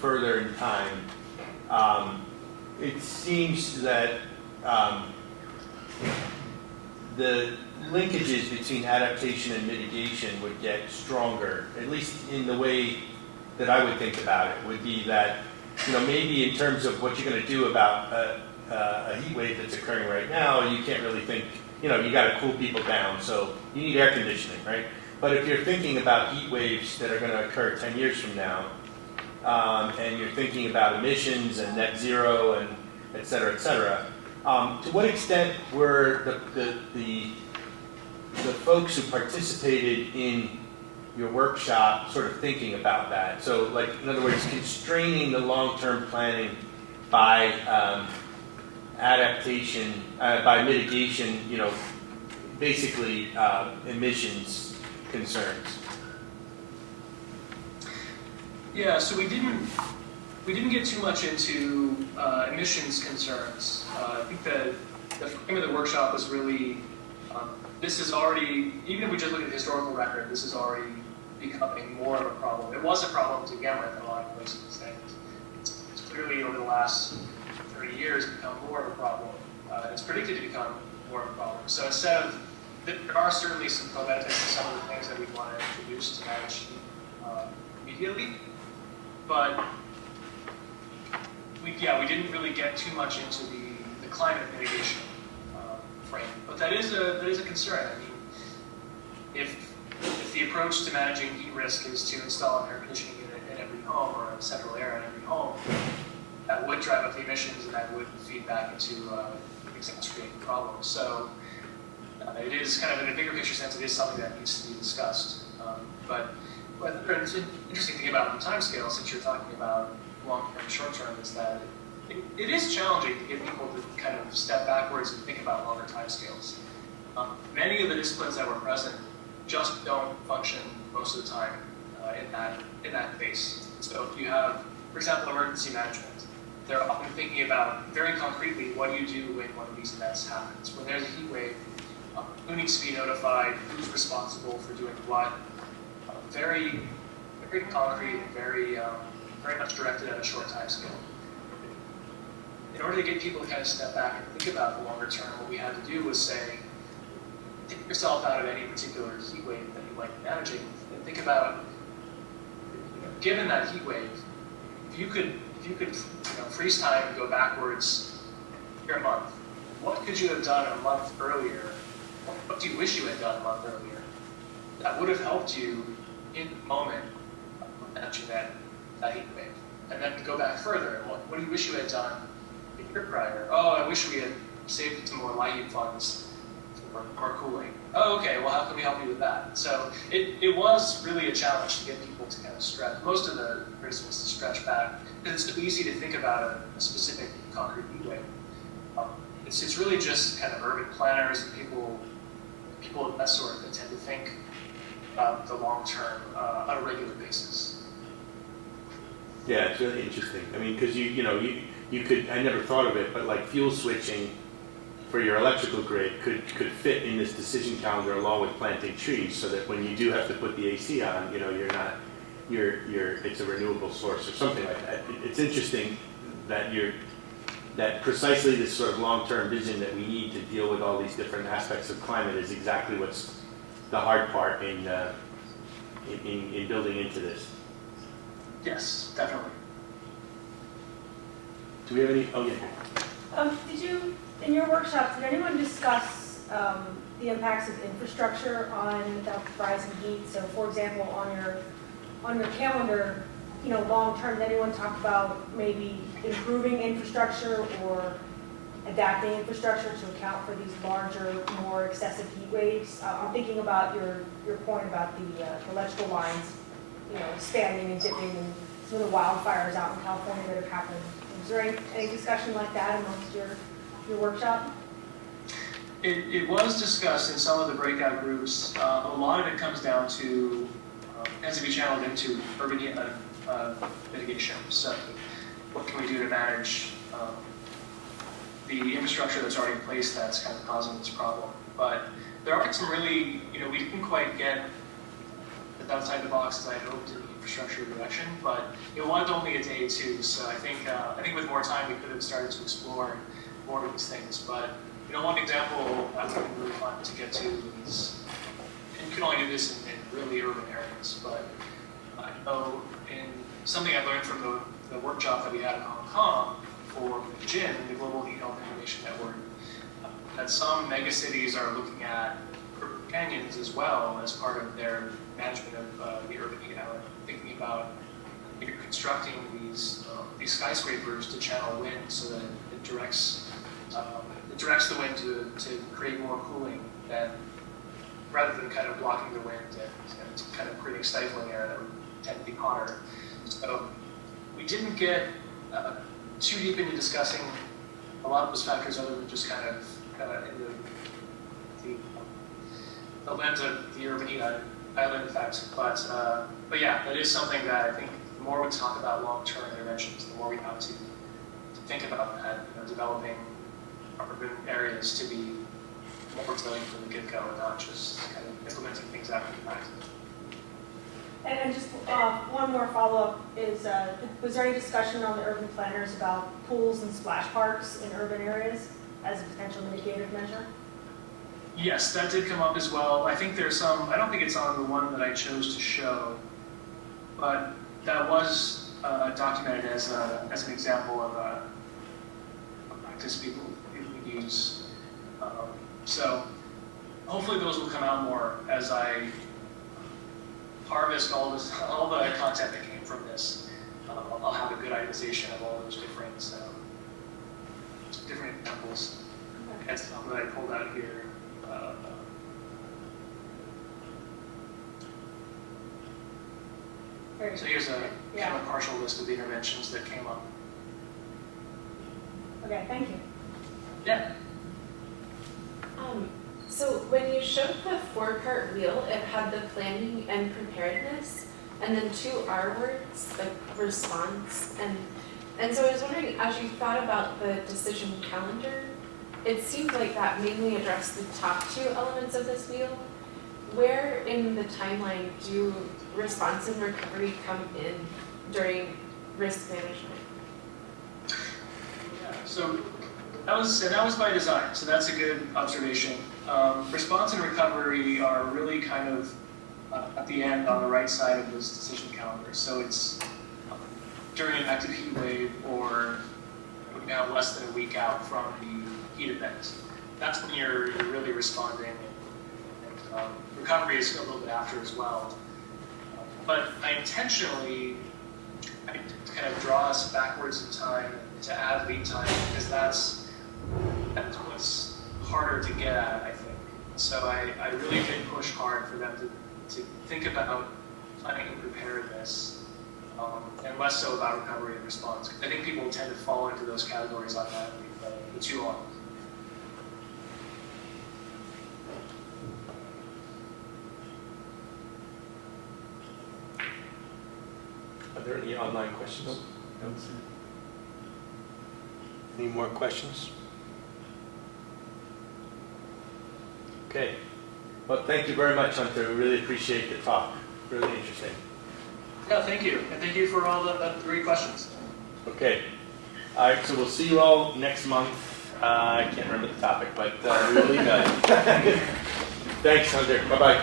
further in time, it seems that the linkages between adaptation and mitigation would get stronger, at least in the way that I would think about it, would be that, maybe in terms of what you're going to do about a heat wave that's occurring right now, you can't really think, you got to cool people down, so you need air conditioning, right? But if you're thinking about heat waves that are going to occur 10 years from now, and you're thinking about emissions and net zero and et cetera, to what extent were the folks who participated in your workshop sort of thinking about that? So, like, in other words, constraining the long-term planning by adaptation, by mitigation, basically emissions concerns. Yeah, so we didn't get too much into emissions concerns. I think the frame of the workshop was really, this is already, even if we just look at the historical record, this is already becoming more of a problem. It was a problem to begin with in a lot of places, and it's clearly over the last 30 years become more of a problem. It's predicted to become more of a problem. So instead of, there are certainly some co-benefits to some of the things that we want to introduce to manage immediately, but we didn't really get too much into the climate mitigation frame. But that is a concern. I mean, if the approach to managing heat risk is to install an air conditioning unit in every home or a central air in every home, that would drive up the emissions and that would feed back into exacerbating problems. So it is kind of, in a bigger picture sense, it is something that needs to be discussed. But the interesting thing about the time scale, since you're talking about long-term and short-term, is that it is challenging to get people to kind of step backwards and think about longer time scales. Many of the disciplines that were present just don't function most of the time in that phase. So if you have, for example, emergency management, they're often thinking about very concretely, what do you do when one of these events happens? When there's a heat wave, who needs to be notified, who's responsible for doing what? Very, very concrete, very much directed at a short time scale. In order to get people to kind of step back and think about the longer term, what we had to do was say, take yourself out of any particular heat wave that you might be managing, and think about, given that heat wave, if you could freeze time and go backwards here a month, what could you have done a month earlier? What do you wish you had done a month earlier? That would have helped you in the moment managing that heat wave. And then go back further. What do you wish you had done a year prior? Oh, I wish we had saved some more LIHEAP funds for cooling. Oh, okay, well, how can we help you with that? So it was really a challenge to get people to kind of stretch, most of the participants to stretch back, because it's easy to think about a specific concrete heat wave. It's really just kind of urban planners and people of that sort that tend to think about the long term on a regular basis. Yeah, it's really interesting. I mean, because you could, I never thought of it, but like fuel switching for your electrical grid could fit in this decision calendar along with planting trees, so that when you do have to put the AC on, it's a renewable source or something like that. It's interesting that precisely this sort of long-term vision that we need to deal with all these different aspects of climate is exactly what's the hard part in building into this. Yes, definitely. Do we have any? Oh yeah. Did you, in your workshop, did anyone discuss the impacts of infrastructure on the rising heat? So, for example, on your calendar, long term, did anyone talk about maybe improving infrastructure or adapting infrastructure to account for these larger, more excessive heat waves? I'm thinking about your point about the electrical lines, expanding and dipping, and some of the wildfires out in California that have happened. Was there any discussion like that amongst your workshop? It was discussed in some of the breakout groups. A lot of it comes down to, has to be channeled into urban heat mitigation. So what can we do to manage the infrastructure that's already in place that's kind of causing this problem? But there are some really, we didn't quite get outside the box as I hoped in the infrastructure direction, but it was only a day or two. So I think with more time we could have started to explore more of these things. But one example that would be really fun to get to is, and you can only do this in really urban areas, but I know in something I learned from the workshop that we had in Hong Kong for GIN, the Global Heat Health Information Network, that some megacities are looking at urban canyons as well as part of their management of the urban heat island, thinking about constructing these skyscrapers to channel wind so that it directs the wind to create more cooling rather than kind of blocking the wind and kind of creating stifling air that would tend to be hotter. So we didn't get too deep into discussing a lot of those factors other than just kind of in the lens of the urban heat island effect. But yeah, that is something that I think the more we talk about long-term interventions, the more we have to think about that, developing urban areas to be more resilient from the get-go and not just kind of implementing things after the fact. And just one more follow-up is, was there any discussion on the urban planners about pools and splash parks in urban areas as a potential mitigative measure? Yes, that did come up as well. I think there's some, I don't think it's on the one that I chose to show, but that was documented as an example of a practice people use. So hopefully those will come out more as I harvest all the content that came from this. I'll have a good idealization of all those different examples. And some that I pulled out here. So here's a kind of a partial list of the interventions that came up. Okay, thank you. Yeah. So when you showed the 4-part wheel, it had the planning and preparedness, and then 2 R words, like response. And so I was wondering, as you thought about the decision calendar, it seemed like that mainly addressed the top 2 elements of this wheel. Where in the timeline do response and recovery come in during risk management? Yeah, so that was by design, so that's a good observation. Response and recovery are really kind of at the end on the right side of this decision calendar. So it's during an active heat wave or now less than a week out from the heat event. That's when you're really responding. And recovery is a little bit after as well. But I intentionally kind of draw us backwards in time to add lead time because that's what's harder to get at, I think. So I really did push hard for them to think about planning and preparedness and less so about recovery and response. I think people tend to fall into those categories automatically for too long. Are there any online questions? Any more questions? Okay. Well, thank you very much, Hunter. We really appreciate the talk. Really interesting. Yeah, thank you. And thank you for all the great questions. Okay. All right, so we'll see you all next month. I can't remember the topic, but we'll email you. Thanks, Hunter. Bye-bye.